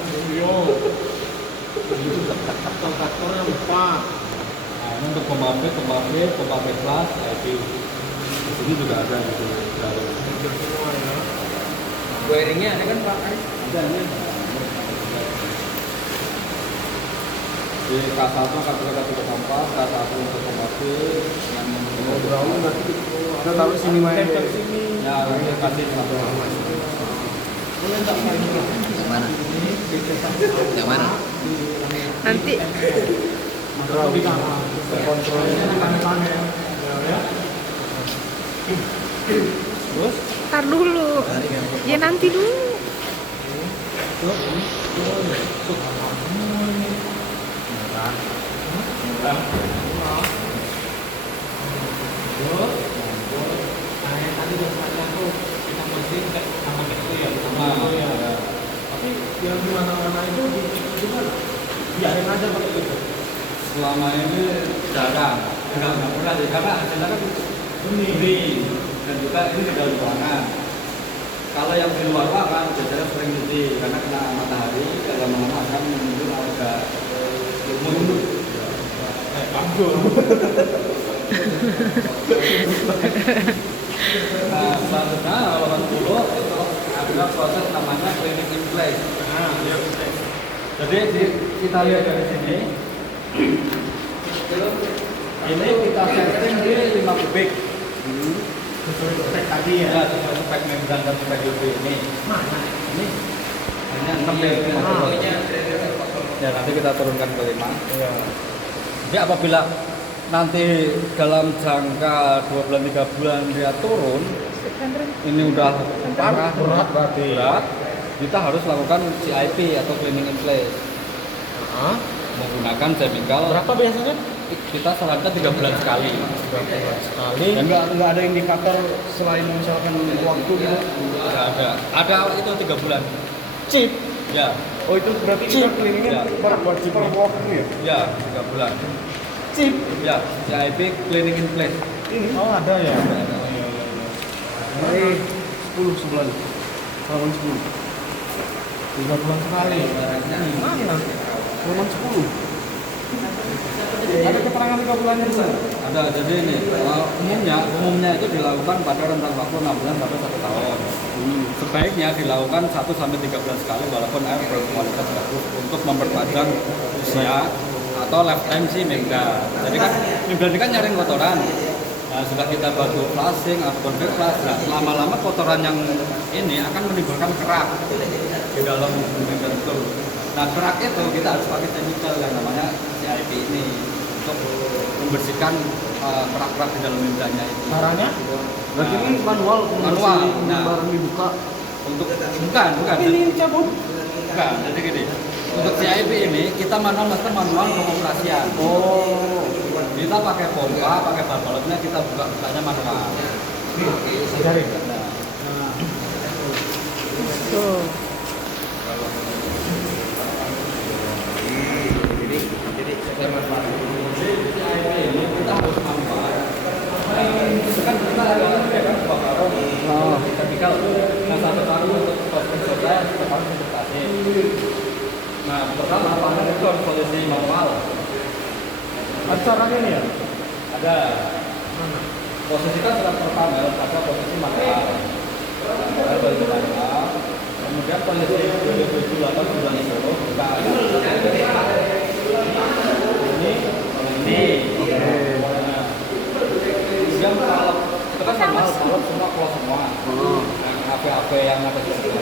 Kontaktornya lupa. Nah, ini untuk pompa B kelas, IP. Di sini juga ada gitu. Wiringnya ada kan Pak? Ada ini. Di K1 K3 sampah, K1 untuk pompa B, yang Brown berarti kita taruh sini main. ya nanti kasih satu. Yang mana? Nanti Terus tar dulu. Ya nanti dulu. Tapi yang di mana-mana itu di mana? Biarin aja pakai itu. selama ini jarang, nggak pernah sih, karena hasilnya kan ini dan juga ini di dalam ruangan. Kalau yang di luar ruangan biasanya sering cuci karena kena matahari, kalau lama-lama akan menimbulkan alga lumut. Nah, selanjutnya halaman 10 itu ada proses namanya cleaning in place. Jadi kita lihat dari sini, ini kita setting di 5 kubik. Sesuai spek tadi ya. Ya, sesuai spek membran dan spek UV ini. Mana? Ini hanya 6 ya. Ya, nanti kita turunkan ke 5. Iya. Jadi apabila nanti dalam jangka 2 bulan 3 bulan dia turun, ini udah parah, Berat berarti. berat, kita harus lakukan CIP atau cleaning in place menggunakan chemical. Berapa biasanya? Kita sarankan 3 bulan sekali. Sekali. Dan nggak ada indikator selain misalkan waktu gitu. Nggak ada. Ada itu 3 bulan. Chip. Ya, Oh itu berarti kita cleaningnya Ya. per waktu ya? ya 3 bulan. Chip. Ya, CIP cleaning in place. Oh ada ya. Ini 10 sebulan. Tahun 10. 3 bulan sekali. Mana? Tahun 10. Ada keterangan 3 bulannya di sana. Ada, jadi ini umumnya itu dilakukan pada rentang waktu 6 bulan sampai 1 tahun. Sebaiknya dilakukan 1 sampai 3 bulan sekali walaupun air berkualitas bagus untuk memperpanjang usia atau lifetime si membran. Jadi kan membran ini kan nyaring kotoran. Nah, sudah kita bantu flushing ataupun backflush, nah, lama-lama kotoran yang ini akan menimbulkan kerak di dalam membran itu. Nah, kerak itu kita harus pakai chemical yang namanya CIP ini untuk membersihkan kerak-kerak di dalam membrannya itu. Caranya? Berarti ini manual. Manual. Nah, Baru dibuka. untuk bukan. Ini cabut. Bukan, jadi gini. Untuk CIP ini kita manual pengoperasian. Oh. Kita pakai pompa, pakai balbalnya kita bukanya manual. Ajarin. Tuh. CIP ini kita harus manual. Kan kita ada dua karung. Ketika yang satu karung untuk proses selesai, satu karung untuk pasien. Nah, pertama panel itu harus posisi manual. Ada caranya nih ya? Ada. Posisikan serat pertama pada posisi manual. Manual bagi manual. Kemudian posisi 27 8 bulan itu kita ada. Ini. Nah, kemudian kalau itu kan normal, kalau semua keluar semua. Nah, HP yang ada di situ.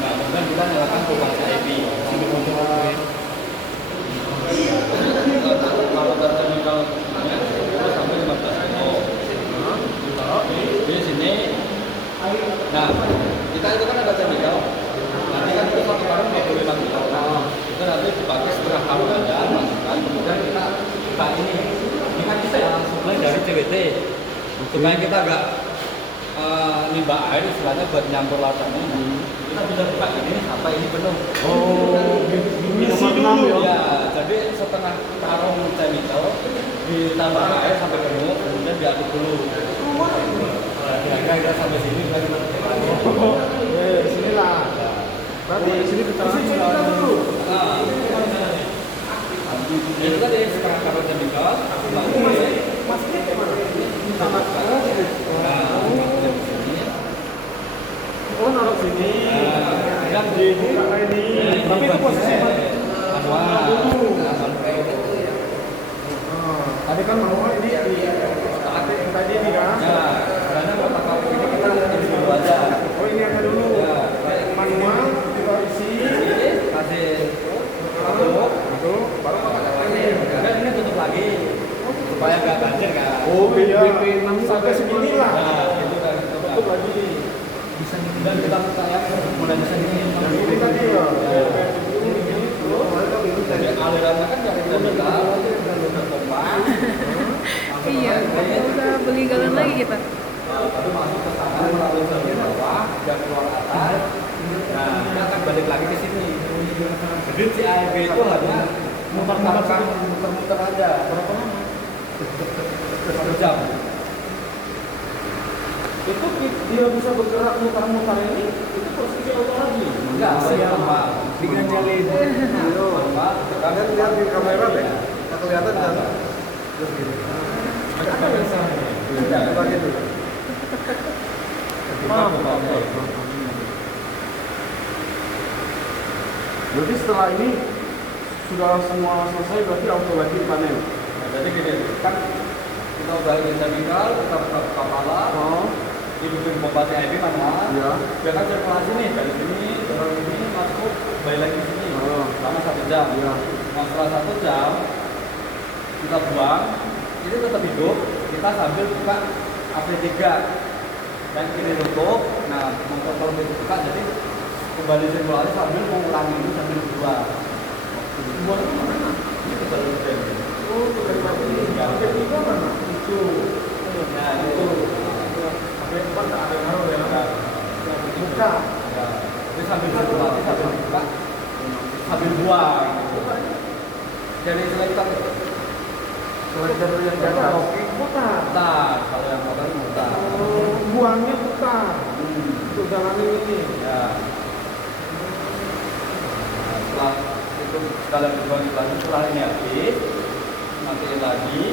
Nah, kemudian kita nyalakan pompa CIP. Kalau terjadi itu sampai 15 kilo. Di sini. Nah, kita itu kan ada chemical. Nanti kan kita satu karung 25 kilo. Itu nanti dipakai setengah tahun aja, masukkan. Kemudian kita ini kan kita yang langsung mulai dari CWT supaya kita nggak nimba air istilahnya buat nyampur latanya. Kita bisa buka ini sampai ini penuh. Isi dulu Ya, jadi setengah karung chemical ditambah air sampai penuh, kemudian diaduk dulu. Kira-kira sampai sini baru Sini lah. Berarti di sini kita dulu. Nah, itu tadi setengah karung chemical, Masuknya ke mana? sama sekarang. Nah, masuknya ke sini. Oh, naruh sini. Yang Dibuka ini. Tapi itu posisi tadi kan manual ini di saat yang tadi ini kan? Ya, karena kotak kamu ini kita ini dulu aja. Oh, ini ada dulu. Ya, Manual kita isi. kasih tutup, Baru pakai lagi. dan ini tutup lagi supaya nggak banjir kan. Oh, iya. Sampai segini lah. Nah, itu kan tutup lagi. Dan kita saya mulai dari sini. Yang ini tadi ya. Jadi alirannya kan dari kita berpompa. Iya, nggak usah beli galon lagi kita. Baru masuk ke sana melalui jalur bawah dan keluar atas. Nah, kita akan balik lagi ke sini. Jadi CIB itu hanya muter-muter aja. Berapa lama? 1 jam. Itu dia bisa bergerak mutar-mutar ini, itu posisi auto lagi. Enggak, sama. Diganjalin. Kalian lihat di kamera deh. Nggak kelihatan kan? Terus gini. Ada misalnya. Tidak, pakai dulu. Berarti setelah ini sudah semua selesai, berarti auto lagi panen. Nah, jadi gini, kan kita udah chemical, kita buka kepala, hidupin pompa CIB manual. Ya. Dia kan sirkulasi nih dari sini, dari sini masuk, kembali lagi ke sini. Selama 1 jam. Ya. Nah, setelah 1 jam kita buang, ini tetap hidup. Kita sambil buka AC3 dan ini tutup. Nah, mengkontrol itu buka, jadi kembali sirkulasi sambil mengulangi itu sambil buang. Buang itu mana? Ini ke jalur rem. Oh, kembali lagi. Sampai tiga mana? Itu. Nah, itu. Sampai 4 nggak ada yang naruh ya? Buka. Ya. Jadi sambil sirkulasi sambil buka, sambil buang. Jadi selektor Selektor yang di atas. Putar. putar, kalau yang motor putar. Oh, buangnya putar. Untuk jalan ini. Ya. Nah, setelah itu sekalian dibuang lagi, setelah ini habis, matiin lagi,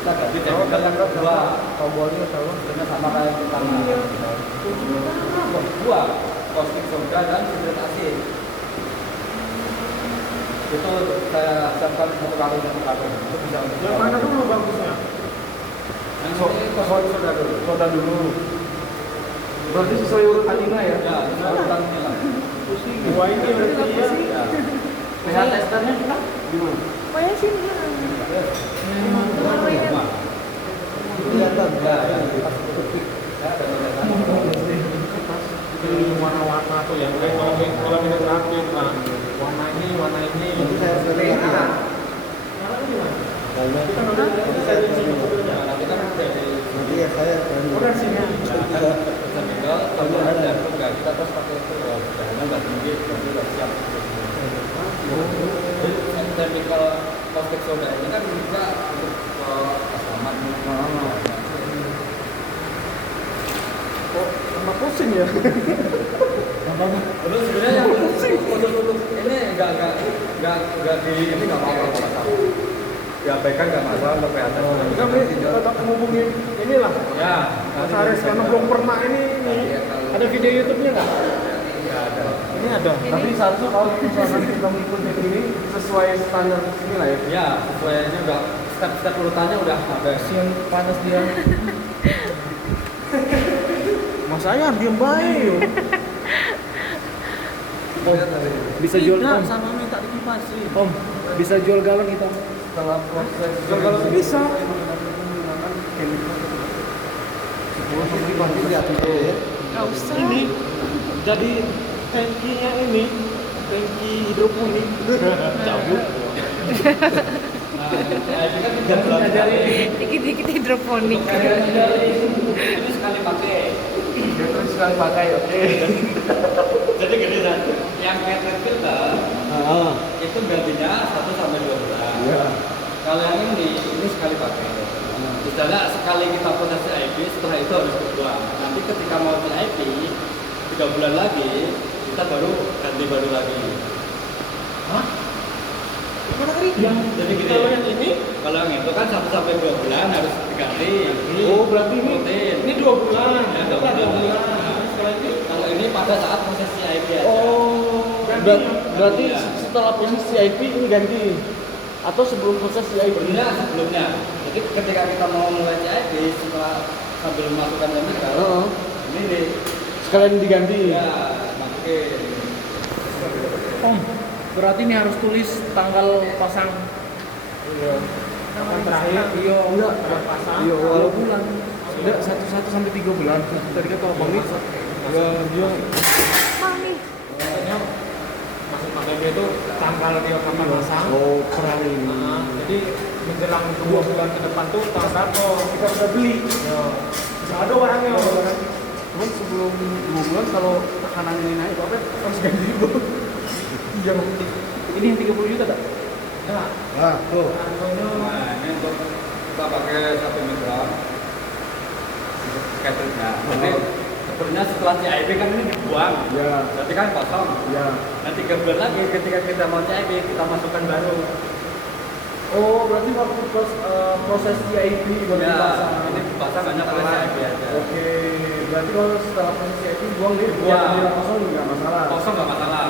kita ganti chemical yang kedua. Tombolnya tahu. Sebenarnya sama kayak yang pertama. Dua, caustic soda dan sitrit asid. Itu saya siapkan 1 karung. Itu bisa untuk Yang mana dulu bagusnya? Yang ini caustic soda dulu. Soda dulu. Berarti sesuai urutannya ya? Ya, itu urutannya lah. Dua ini berarti ya. Ya. pH testernya kita gimana? Pokoknya sini. Kelihatan ya, kita ketik. Ya, ada Itu warna-warna tuh yang kayak kalau ini terakhir lah. Warna ini. Itu saya sering ya. nanti kan dari Nanti ya saya Udah sini. kita tinggal kalau ada yang enggak kita terus pakai itu ya jangan nggak tinggi nanti udah siap. Jadi chemical caustic soda ini kan bisa untuk keselamatan. Kok sama pusing ya? Terus sebenarnya yang untuk ini enggak di ini enggak apa-apa. Diabaikan nggak masalah untuk PHT. Kami tetap ngomongin inilah. Ya, Mas Aris karena belum pernah ini. Ada video YouTube-nya nggak? ada. Ini ada. Tapi seharusnya kalau misalnya kita mengikuti ini sesuai standar sini lah ya. Ya, sesuainya udah step-step urutannya udah ada. Siang panas dia. Mas Ayah diam baik. Bisa jual Tidak, om. sama minta dikipasin. Om, bisa jual galon kita. Setelah proses Kalau bisa. Nggak usah. Ini jadi tankinya ini tangki hidroponik. Cabut. Nah, IP kan 3 bulan sekali. Dikit-dikit hidroponik. Ini sekali pakai. Terus sekali pakai, oke. Jadi gini kan, yang ketet filter itu gantinya 1 sampai 2 bulan. Iya. Kalau yang ini sekali pakai. Misalnya sekali kita proses IP, setelah itu harus dibuang. Nanti ketika mau IP 3 bulan lagi, kita baru ganti baru lagi. Hah? Gimana tadi? Jadi gini, Kalau yang ini, kalau yang itu kan 1 sampai 2 bulan harus diganti. oh berarti ini Rutin. ini 2 bulan. Ya, Itu 2 kan 2 bulan. bulan. Nah, Setelah ini, Kalau ini pada saat proses IP aja. oh berarti setelah proses CIP ini ganti atau sebelum proses CIP? Sebelumnya. Jadi ketika kita mau mulai CIP setelah sambil memasukkan chemical, ini nih Sekalian diganti. ya masukin. Om, berarti ini harus tulis tanggal pasang. Iya. Kapan terakhir? Iya, Enggak. buat pasang. Iya, Berapa walaupun bulan? Enggak, 1 sampai 3 bulan. Tadi kata Bang Nis, ya dia Mami. Maksudnya masuk KTP itu tanggal dia kapan pasang. oh per hari ini. Nah, jadi menjelang 2 bulan ke depan tuh tanggal berapa? Kita sudah beli. Ya. Bisa ada orangnya. Cuman sebelum 2 bulan kalau tekanan ini naik apa harus ganti dulu. Yang ini yang 30 juta tak? Ya. Ah, tuh. Contohnya Nah, ini untuk kita pakai 1 mikron ketetnya. Jadi sebenarnya setelah CIP kan ini dibuang. Ya, Berarti kan kosong. ya. Nah 3 bulan lagi ketika kita mau CIP kita masukkan baru. Oh, berarti waktu proses CIP baru Ya, dipasang. ini dipasang hanya pada CIP aja. Oke, berarti kalau setelah proses CIP buang nih, Buang. dia kosong nggak masalah. Kosong nggak masalah.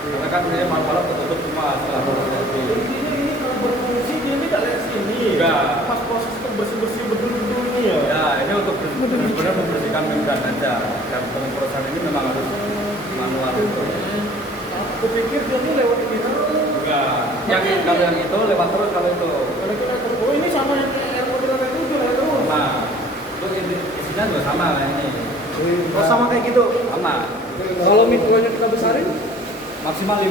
Karena kan ini malam tertutup semua setelah proses CIP. Ini kalau berfungsi dia ini tak lihat sini. Enggak. Pas proses itu bersih-bersih betul-betul ini ya. Ya, ini untuk benar-benar membersihkan membran aja. Dan pengurusan ini memang harus manual itu. Aku pikir dia tuh lewat ini terus. Enggak. Yang kalau yang itu lewat terus kalau itu. Kalau kita oh ini sama yang model kayak itu lewat terus. Sama. Itu isinya juga sama lah ini. Oh sama kayak gitu. Sama. Kalau mikronya kita besarin Maksimal 5.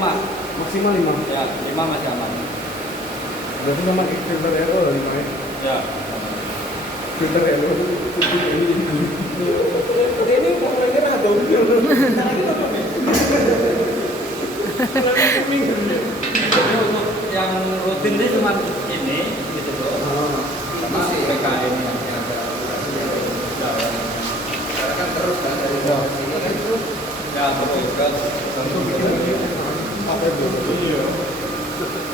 maksimal 5. Ya, 5 masih aman. Berarti sama kayak filter RO lah 5 ya. Ya. Filter RO. Ini komplainnya ada udah. Jadi untuk yang rutin ini cuma ini gitu loh. Sama PKM yang ada jalan. Karena kan terus kan dari bawah sini kan terus. Ya terus kan. Tentu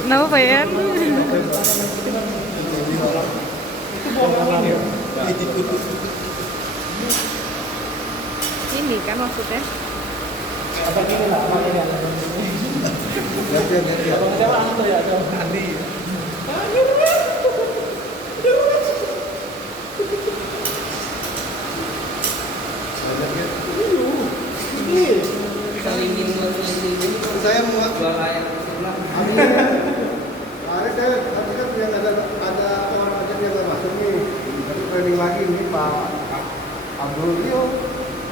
Kenapa Pak Yan? Ini kan maksudnya. apa ini lah, apa ini? Abang siapa anu tuh ya? Andi. Salingin ini Saya mau jual air sebelah. Hari saya tadi kan yang ada orang aja yang nggak masuk nih. Tapi training lagi nih Pak Abdul Rio.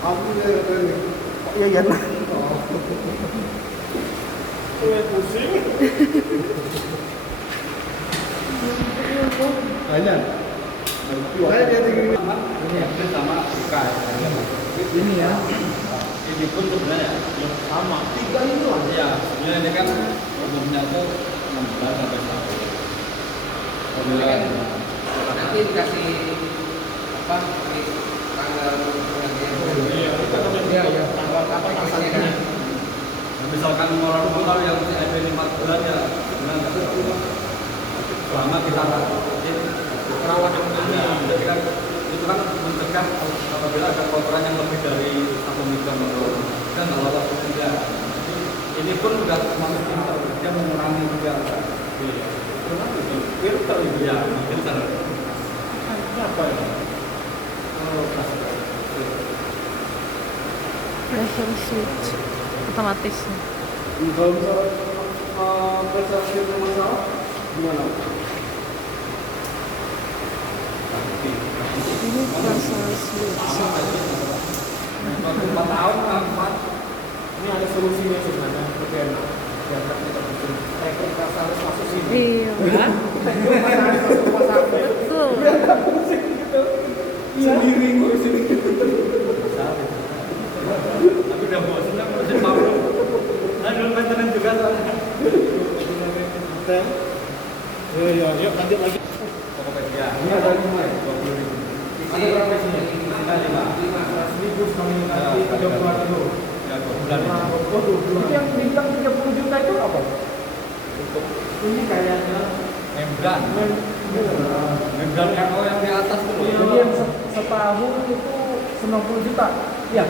Abdul dia training. Kok iya ya? Pusing. Banyak. Saya dia tinggi. ini sama buka. Ini ya. Ini pun sebenarnya ya sama. 3 ini lah. Iya, sebenarnya ini kan umumnya tuh 6 bulan sampai 1 tahun. Kemudian Nanti dikasih apa? Di tanggal pengajian. Iya, iya. Tanggal kapan pasangnya? misalkan moral yang CIP 4 bulan ya sebenarnya nggak apa-apa. Selama kita ngikutin perawatan ini, jadi kan itu kan mencegah apabila ada kotoran yang lebih dari 1 mikron kan nggak lolos juga. Ini pun sudah termasuk filter, dia mengurangi juga. Filter itu ya, filter. Apa ya? Pressure switch otomatis. Kalau misalnya persepsi bermasalah, gimana? Ini pressure switch. 4 tahun kan, 4. Ini ada solusinya sebenarnya, lebih enak. dianggap tidak mungkin rekrut harus masuk sini. Iya. Kan? Rumah sakit. Betul. Biar musik gitu. Sendiri ngurusin gitu. Tapi udah bosan kan ngurusin Pablo. Aduh, maintenance juga soalnya. Iya, yuk lanjut lagi. Tokopedia. Ini ada 5 ya? 20.000. Ada berapa sini? Sisa 5. 1.000 sekali nanti 32 kilo. Ya, 2 bulan ini. Oh, 2 bulan. Itu yang dibilang 30 juta itu apa? Untuk Ini kayaknya membran. Membran yang di atas tuh loh. jadi yang setahun itu 90 juta. Iya.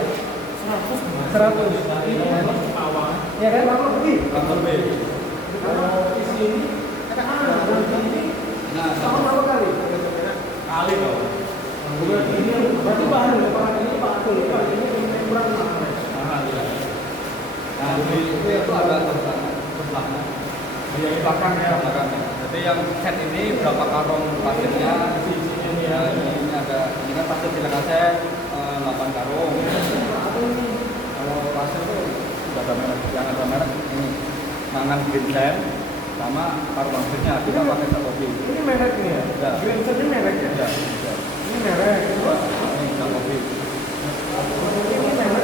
100. Ya kan lama lebih. Lama lebih. Kalau di sini ada ini Nah, tahun berapa kali? kali dong. Berarti bahan depan ini Pak Akul, ini membran mana? Mahal ya. Nah, di itu ada sebelahnya. Di belakang ya. Belakangnya. Jadi yang set ini berapa karung pasirnya? Ya, ini ada. Ini kan pasir silikaset 8 karung. Kalau pasir itu sudah ada merek. Yang ada merek ini Mangan Ginseng sama karung pasirnya. Kita pakai Sakopi. Ini mereknya ya? Ya. Green Sun ini merek ya? Ya. Ini merek. Ini Sakopi. Ini merek.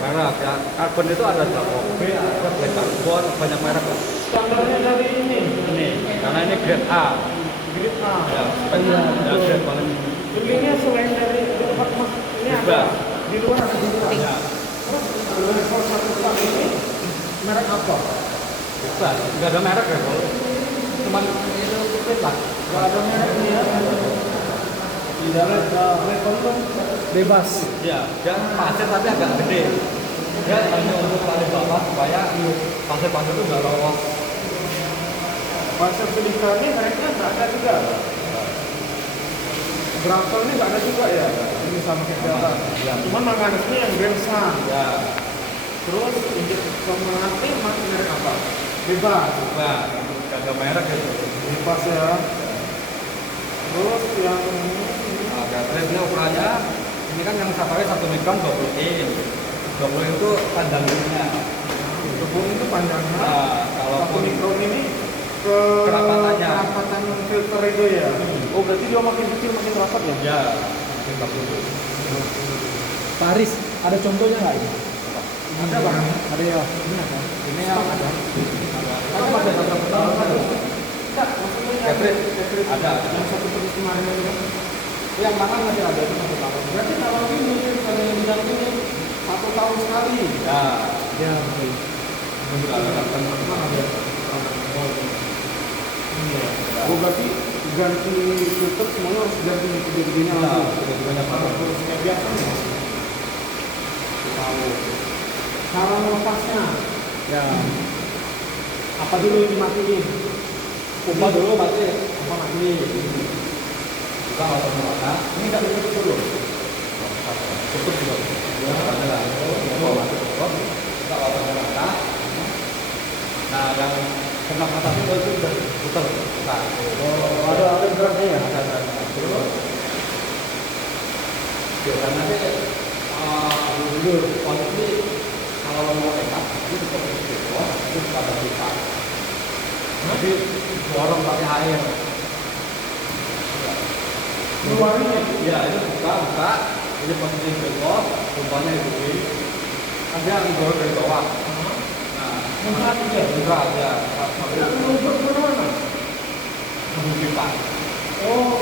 Merek ya. Karbon itu ada Sakopi, ada Black Carbon, banyak merek lah. Standarnya dari ini. Ini karena ini grade A. Green A. Ya, ya grade paling Belinya selain dari tempat mas ini juga. ada di luar ada juga. Ya. Terus level 1 ini merek apa? Bisa, nggak ada merek ya kalau cuman itu kupit lah. Gak ada mereknya ya. Tidak ada level itu bebas. Ya, dia pasir tapi agak gede. Dia hanya untuk paling bawah supaya pasir-pasir itu nggak lolos. Pasir silika ini mereknya nggak ada juga. Gravel ini nggak ada juga ya. Ini sama kayak Delta. Ya. Cuman manganesnya yang Grand Sun. Ya, Terus ini pemerhati masih merek apa? Bebas. nah, nggak ada merek itu. Bebas ya. Terus yang Nah, baterai dia ukurannya ini kan yang satu 1 mikron 20 in. 20 itu panjangnya. kebun itu panjangnya. Nah, kalau 1 mikron ini ke Kerapatannya. kerapatan filter itu ya. Oh berarti dia makin kecil makin rapat ya? ya, mungkin 40. Paris, ada contohnya nggak ini? Ada barangnya. Ada ya. Ini ada. Ini yang ada. Tapi pada saat pertama ada. Enggak, maksudnya yang Catherine ada. yang 1 kemarin itu. Yang mana masih ada itu 1 tahun. Berarti kalau ini kalau yang bilang ini 1 tahun sekali. Ya, Ya, betul. nggak ada kan. Oh berarti ganti filter semuanya harus ganti gede-gedenya Nah, langsung. udah banyak banget. Terus kayak biasa ya. Tahu. Cara melepasnya. Ya. Apa dulu yang dimatiin? Pompa dulu mati. Apa mati? Buka otot mata. Ini nggak ditutup dulu. Tutup juga. Ya, ada lah. Pompa mati tutup. Buka otot mata. Nah, yang kena mata itu udah putar. Buka. Oh, ada geraknya ya? Ada terus. Biasanya sih dulu kondisi kalau mau enak itu tetap itu pada kita. Jadi dorong pakai air. Keluarin ya? Ya itu buka, ini posisi berkos, pompanya itu ada yang dorong dari bawah. Nah, Muncrat juga? buka ya, Lumpur ke mana? nunggu pipa. Oh,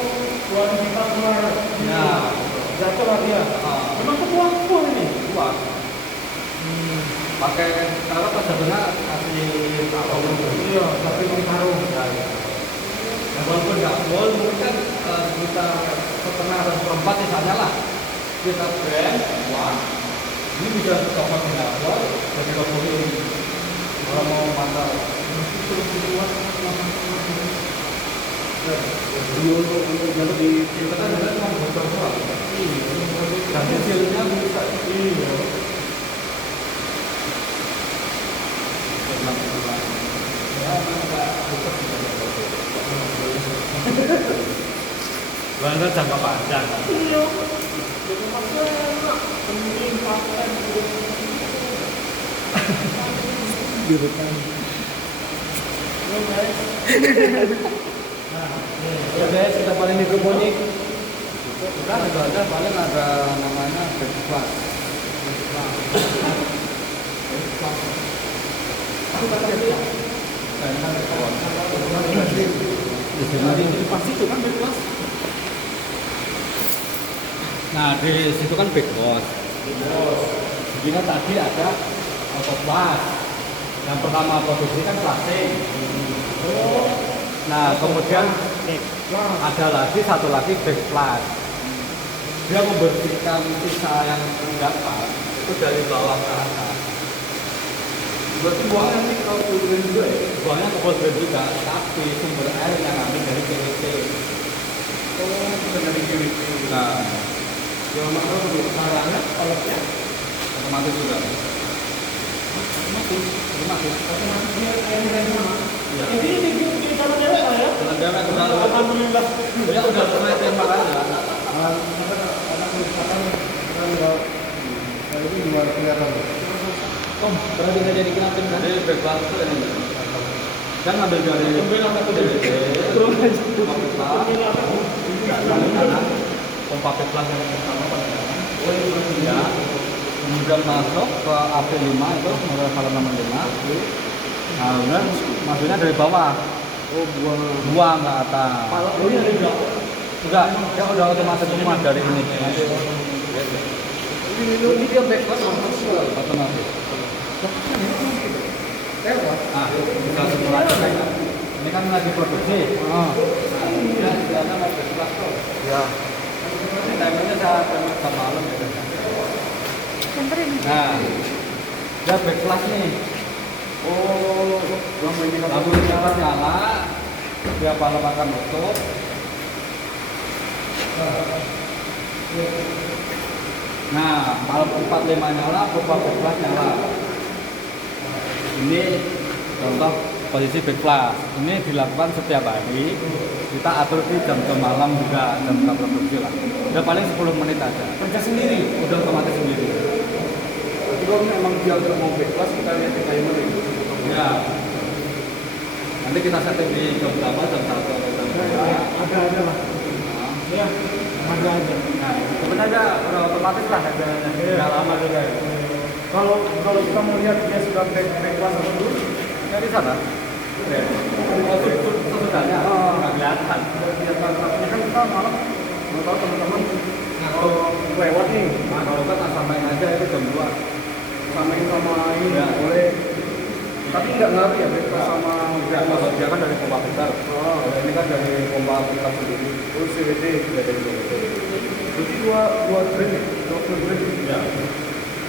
keluarin kita keluar. Ya, Jatuh lagi ya? Memang kebuang ini? buat. Pakai kalau pas sebenarnya kasih taruh. Iya, tapi pakai karung. Ya, walaupun nggak full, mungkin kan sekitar setengah atau seperempat misalnya lah. Kita brand, wah, ini bisa copot di dapur, bagi logo ini. Kalau mau mantap. Untuk jalur di Kita kan ada cuma botol doang. Dan hasilnya bisa iya. Bahasa jangka panjang. Iya. Jadi maksudnya penting pakai Di depan. Ya guys, kita paling hidroponik. Kan ada paling ada namanya backflash. Pasti itu kan bebas. Nah di situ kan backwash. Jadi kan tadi ada autoflash. Yang pertama produksi kan flashing. Nah kemudian ada lagi satu lagi backflash. Dia membersihkan sisa yang terdapat itu dari bawah ke atas. Berarti buangnya nanti ke filter juga ya? Buangnya ke filter juga, tapi sumber air yang ambil dari PWC. Oh, bukan dari PWC. Nah, Ya makanya untuk caranya koleknya otomatis juga. otomatis dia airnya dari mana? Iya. Ini di sana cewek lah ya. Dengan damai udah Alhamdulillah. dia udah pernah tiap makanya. Kalau itu luar kelihatan. Om, berarti nggak jadi kenapin kan? Jadi backflash itu ini. Kan ambil dari PWC, Kurang aja. pompa backflash, paling kanan, pompa backflash yang pertama paling kanan. Ya, kemudian masuk ke AP5 itu menurut salah 65. Nah, kemudian masuknya dari bawah. Oh, Buang ke atas. Ini ada juga. Enggak, dia udah otomatis semua dari ini. Ini dia backflash Otomatis. Ah, bisa semua ini kan lagi produksi. Nah, dia biasa mau backflash tuh. ya. Ini timenya saat jam malam ya. Samperin. Nah, dia backflash nih. Oh, Lampu indikator nyala, dia pala makan nutup. Nah, malam 45 nyala, pompa backflash nyala. Ini contoh posisi backflash. Ini dilakukan setiap hari. Kita atur di jam-jam malam juga, jam produksi lah. Udah paling 10 menit aja. Kerja sendiri. Udah otomatis sendiri. Tapi kalau memang dia udah mau backflash, kita lihat di timer itu. Ya. Nanti kita setting di jam berapa, jam 1 atau jam 2. Ada lah. Ya, ada aja. Nah, sebenarnya udah otomatis lah harganya. Nggak lama juga ya. Kalau kita mau lihat dia sudah backflash atau belum, Ya di sana. Ya. Oh, sesudahnya nggak kelihatan. kelihatan. Tapi kan kita malam mau tahu teman-teman. Nah, kalau lewat nih, Nah, kalau kan samain aja itu jam 2. samain sama ini Ya. boleh. Tapi nggak ngaruh ya backflash sama Ya, kalau dia kan dari pompa besar. Oh, Kalau ini kan dari pompa kita sendiri. oh CVT. Sudah dari CVT. Jadi dua drain ya, dua full drain. Ya,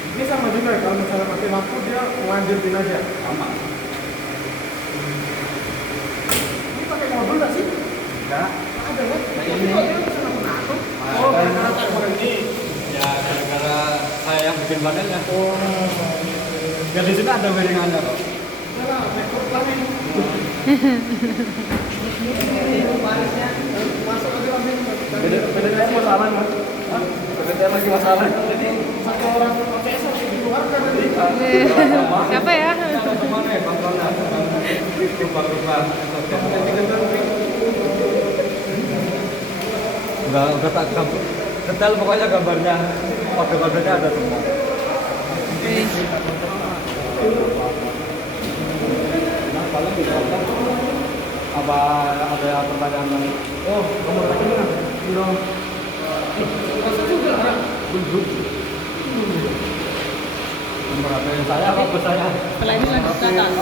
Ini sama juga ya, kalau misalnya mati lampu dia lanjutin aja. sama. Ini pakai modul nggak sih? Ya. Ada kan? Nah, Tapi ini. kok dia bisa langsung aku? Nah, Oh, kan- gara-gara timer ini. Ya, gara-gara saya yang bikin panelnya. Oh, Ya di sini ada wiringannya kok. udah lah, backup lagi. Masuk aja langsung. Bedanya masalah, Mas. Bedanya lagi masalah. Jadi satu orang OCS harus dikeluarkan tadi. Siapa ya? Kemana ya kontrolnya? Rubah-rubah. Udah tak detail pokoknya gambarnya. Kode-kodenya ada semua. Nah, paling bisa apa ada pertanyaan lagi? Oh, nomor lagi mana? Iya. Masuk juga kan? Belum. Nomor HP saya apa bos saya? Setelah ini lanjut ke atas.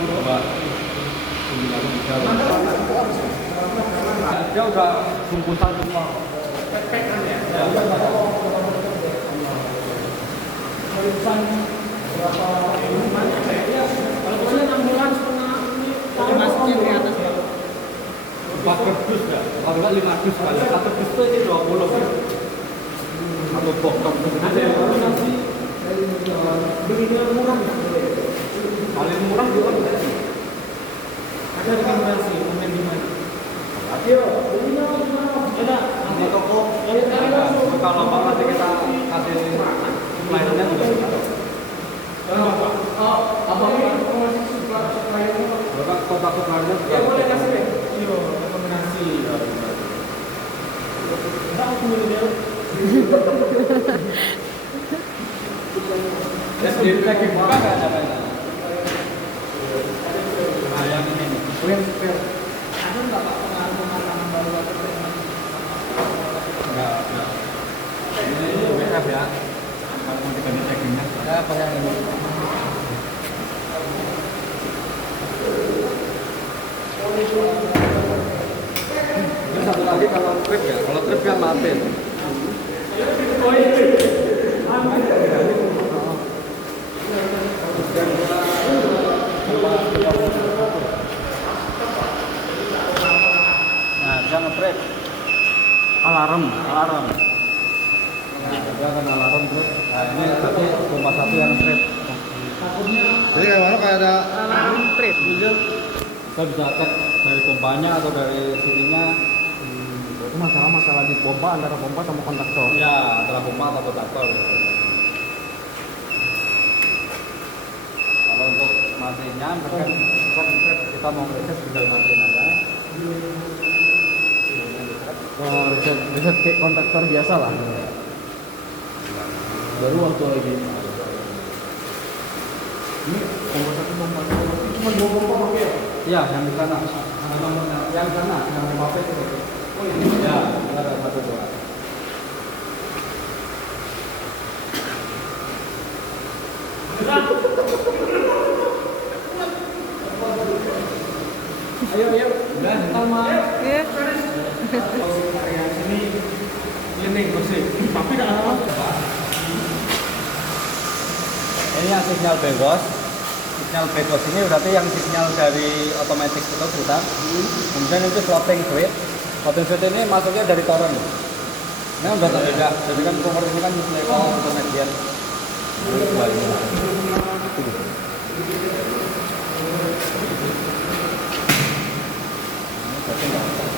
Coba. Dia udah bungkusan semua. Pek-pekan ya? Ya. Bungkusan berapa ini banyak ya? Kalau misalnya 6 bulan setengah ini Dimasukin di atas ya. 4 kardus ya? Kalau enggak 5 dus kali. 1 dus itu aja 20 ya. Satu box ada yang baru nanti belinya murah nggak? paling murah juga bisa sih. Ada rekomendasi komen di mana? Ayo, belinya gimana? Ada Di toko ada. kalau apa nanti kita kasih lainnya juga. Oh, masukannya Ya boleh kasih deh. Yo, rekomendasi. Enggak aku milenial. Ya sendiri lagi buka nggak ada kayaknya. Nah yang ini nih. Ada nggak Pak pengaruh baru atau Enggak. Ini WF ya. Kalau mau diganti checkingnya. ada apa yang ini? Ini satu lagi kalau trip ya. Kalau trip kan matiin. Nah, jangan trip. Alarm. Dia akan alarm terus. Nah ini tapi pompa satu yang trip. Jadi kayak mana kayak ada Alarm trip. Kita bisa cek dari pompanya atau dari sininya. Itu masalah di pompa antara pompa sama kontaktor. Ya antara pompa atau kontaktor. Kalau untuk matinya, kita mau ngecek tinggal matiin aja. Oh, riset kayak kontaktor biasa lah. Baru waktu lagi. Cuma 2 pompa pakai ya? Iya, yang di sana. Yang sana, yang di mapet itu. Oh ini ya, ada satu dua. Ayo. Udah, sama. Ya. Area sini cleaning bersih. Tapi enggak lama. Ini yang sinyal bebas. Sinyal bebas ini berarti yang sinyal dari otomatis itu sudah. Kemudian itu floating switch. Floating switch ini masuknya dari torrent. Ini udah berbeda. Jadi kan convert ini kan level intermediate. Ini dua ini. Ini berarti nggak